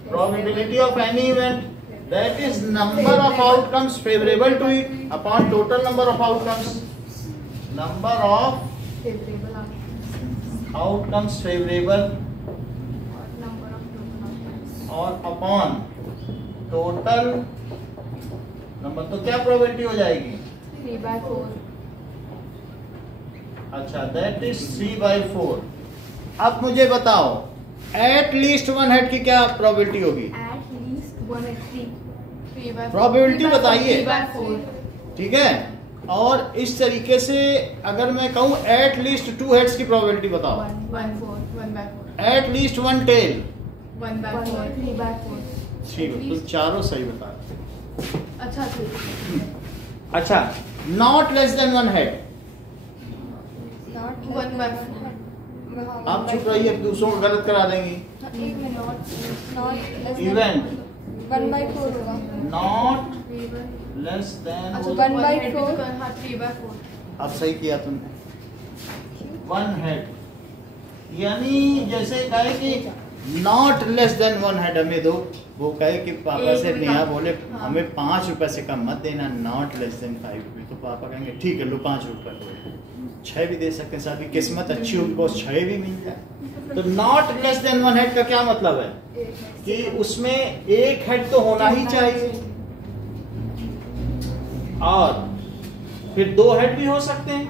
Probability of any event that is number of outcomes favourable to it upon total number of outcomes. Number of outcomes favourable और अपॉन टोटल नंबर। तो क्या प्रोबेबिलिटी हो जाएगी? 3/4। अच्छा, दैट इज 3/4। अब मुझे बताओ, एट लीस्ट वन हेड की क्या प्रोबेबिलिटी होगी? At least 1/3। प्रोबेबिलिटी बताइए। 3/4। ठीक है, और इस तरीके से अगर मैं कहूं एट लीस्ट 2 हेड्स की प्रोबेबिलिटी बताओ। 1/4। At least 1 tail. 1/4। 3/4। ठीक है, तुम चारों सही बता रहे। अच्छा ठीक। अच्छा, not less than 1 head. Not 1/4। आप चुप रहिए, दूसरों को गलत करा देंगी। एक मिनट। नॉट इवेंट 1/4 होगा। Not less than. अच्छा, 1/4। हाँ 3/4। अब सही किया तुमने। 1 हेड यानी जैसे कहे कि नॉट लेस देन 1 हेड हमें दो, वो कहे कि पापा से नेहा बोले हमें 5 रुपए से कम मत देना, नॉट लेस देन 5 रुपए। तो पापा कहेंगे ठीक है लो 5 रुपए दो। 6 भी दे सकते हैं, साथ भी किस्मत अच्छी उनको 6 भी मिल जाए। तो नॉट लेस देन 1 हेड का क्या मतलब है कि उसमें एक हेड तो होना ही चाहिए, और फिर 2 हेड भी हो सकते हैं।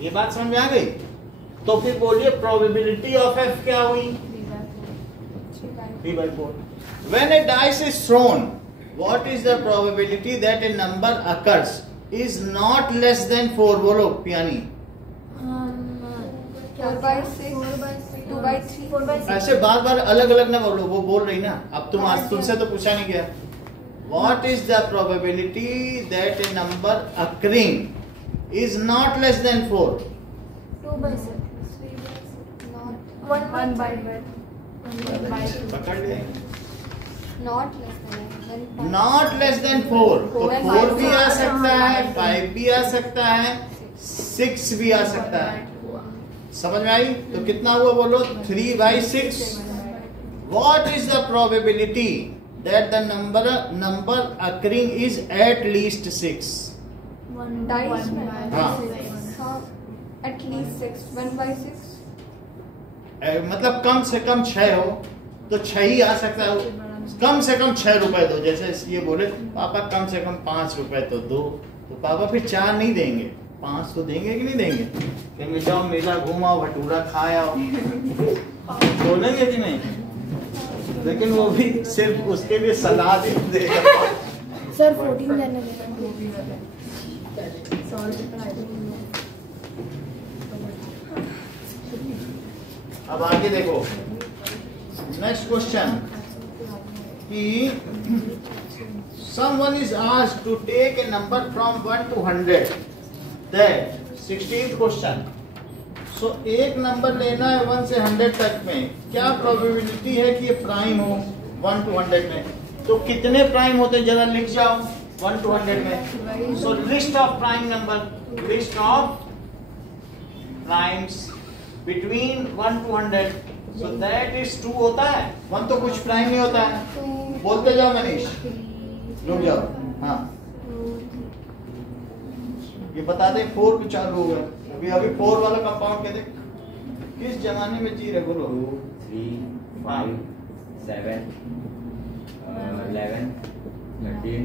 ये बात समझ में आ गई? तो फिर बोलिए प्रोबेबिलिटी ऑफ एफ क्या हुई? 3/4। When a dice is thrown, what is the probability that a number occurs is not less than 4? बोलो पियानी। 4/6, 2/3। ऐसे बार बार अलग अलग ना बोलो, वो बोल रही ना। अब तुम आज तुमसे तो पूछा नहीं गया। What is the probability that a number occurring is not less than 4? 2/6। Not 1/2। पकड़ ले। not less than 5। Not less than 4, तो 4 भी आ सकता है, 5 भी आ सकता है, 6 भी आ सकता है। समझ में आई? तो कितना हुआ बोलो? 3/6। What is the probability that the number occurring is at least 6? Dice में। हाँ। हाँ, at least 6। 1/6। मतलब कम से कम 6 हो तो 6 ही आ सकता है। कम से कम 6 रुपए दो। जैसे ये बोले पापा कम से कम 5 रुपए तो दो, तो पापा फिर 4 नहीं देंगे, 5 तो देंगे कि नहीं देंगे? कहेंगे जाओ मेला घूमाओ, भटूरा खाओ, बोलेंगे कि नहीं? लेकिन वो भी सिर्फ उसके लिए सलाह भी देगा। सर 14 देने देगा। अब आगे देखो नेक्स्ट क्वेश्चन कि someone is asked to take a number from 1 to 100, that 16th question. So एक नंबर लेना है 1 से 100 तक में, क्या प्रोबेबिलिटी है कि ये प्राइम हो 1 to 100 में? तो कितने प्राइम होते हैं जरा लिख जाओ 1 to 100 में। So list of prime number, list of primes between 1 to 100, so that is 2 होता है। 1 तो कुछ प्राइम नहीं होता है, बोलते जाओ मनीष, रुक जाओ। हाँ ये बता दे 4 पे चालू होगा अभी। अभी 4 वाला कंपाउंड कहते किस जमाने में जी रहे बोलो? 2 3 5 7 11 13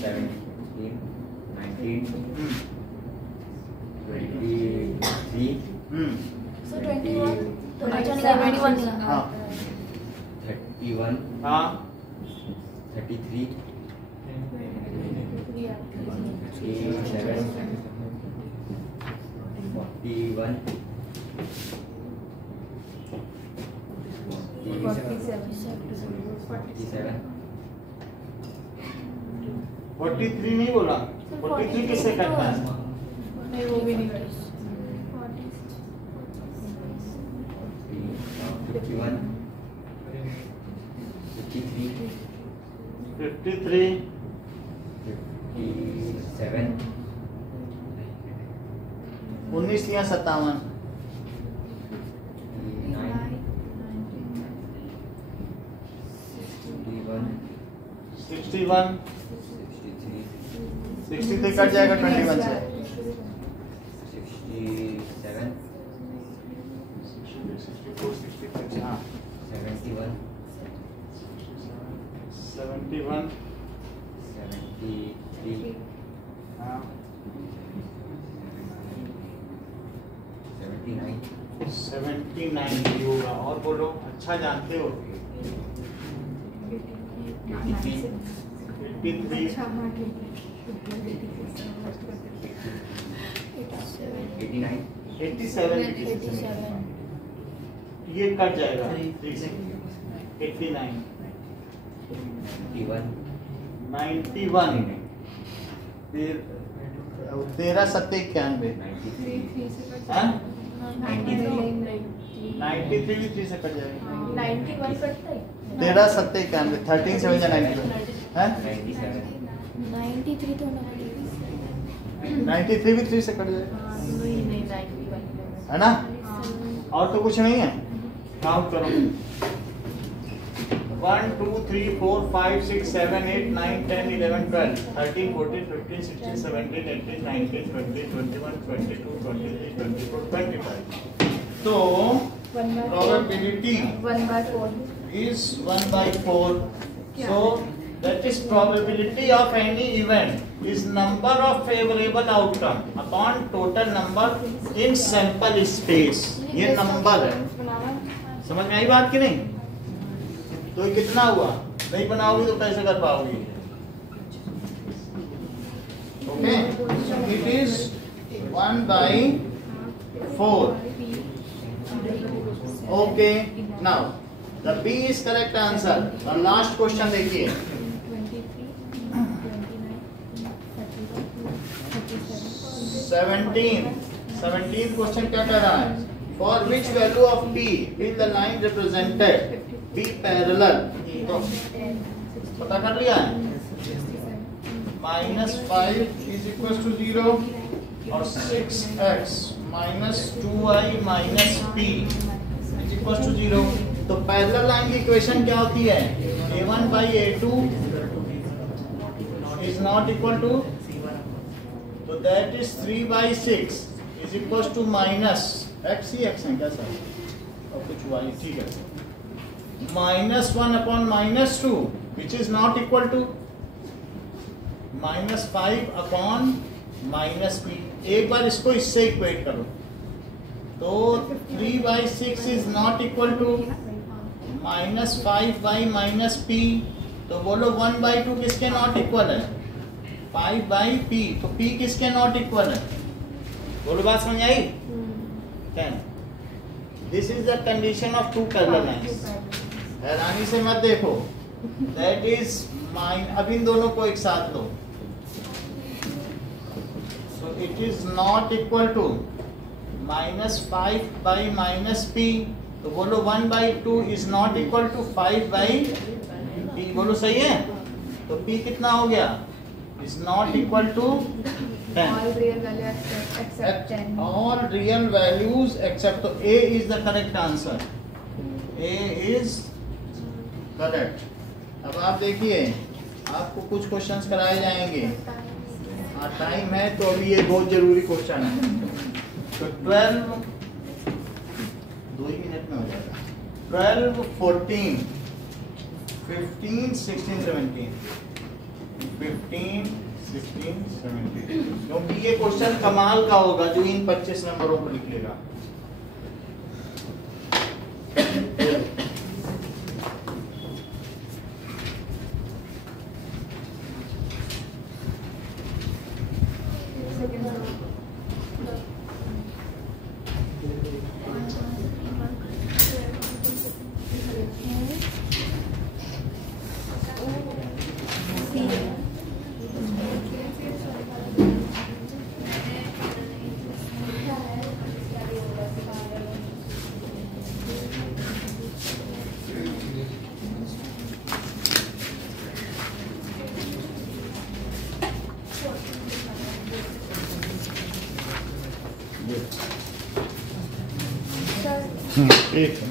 17 19 23 So 21 तो अच्छा निकला 21 निकला। हाँ 31 हाँ 33 37 41 47 43 नहीं बोला, 43 किससे कटना है? नहीं वो भी नहीं कर 51 53 53 57 19 या 57 61 63 कट जाएगा 21 से। 67 हाँ 71 71 73 हाँ 79 79 भी होगा। और बोलो, अच्छा जानते हो। 83 83 अच्छा हाँ ठीक है 89 87 ये कट जाएगा 3 से। 89 91 फिर 13 7 91 हाँ 93 भी 3 से कट जाएगा। 91 कटता है 13 7 91 13 7 या 92 है 93 तो 93 भी 3 से कट जाएगा नहीं नहीं 91 है ना। और तो कुछ नहीं है, काउंट करो 1 2 3 4 5 6 7 8 9 10 11 12 13 14 15 16 17 18 19 20 21 22 23 24 25। तो probability 1/4 is 1/4. So that is probability of any event is number of favorable outcome upon total number in sample space. ये नंबर है, समझ में आई बात कि नहीं? तो ये कितना हुआ? नहीं बनाओगी तो कैसे कर पाओगी? Okay, it is 1/4. Okay, now the B is correct answer. और लास्ट क्वेश्चन देखिए 17 क्वेश्चन क्या कह रहा है? For which value of p will the line represented be parallel? तो पता कर लिया है, -5 इज इक्वल टू 0 और 6x -2y - p is equal to 0। तो पैरेलल लाइन की इक्वेशन क्या होती है? a1/a2 is not equal to, तो that is 3/6 is equal to minus x ही x है क्या सर? और कुछ y, ठीक है, -1/-2 which is not equal to -5/-p। एक बार इसको इससे इक्वेट करो, तो 3/6 is not equal to -5/-p। तो बोलो 1/2 किसके नॉट इक्वल है? 5/p। तो p किसके नॉट इक्वल है? बोलो, बात समझ आई? 10। This is the condition of two parallel lines. हैरानी से मत देखो, दैट इज माइन। अब इन दोनों को एक साथ लो, so it is not equal to -5 by -p। तो बोलो 1/2 is not equal to 5/p। बोलो सही है। तो p कितना हो गया? Is not equal to 10। All real value except 10. All real values except, तो A is the correct answer. A is correct. अब आप देखिए, आपको कुछ क्वेश्चंस कराए जाएंगे। टाइम है तो अभी ये बहुत जरूरी क्वेश्चन है। तो 12, 2 ही मिनट में हो जाएगा। 12, 14, 15, 16, 17, 15, 16, 17। क्योंकि ये क्वेश्चन कमाल का होगा जो इन 25 नंबरों पर निकलेगा। सर ठीक है।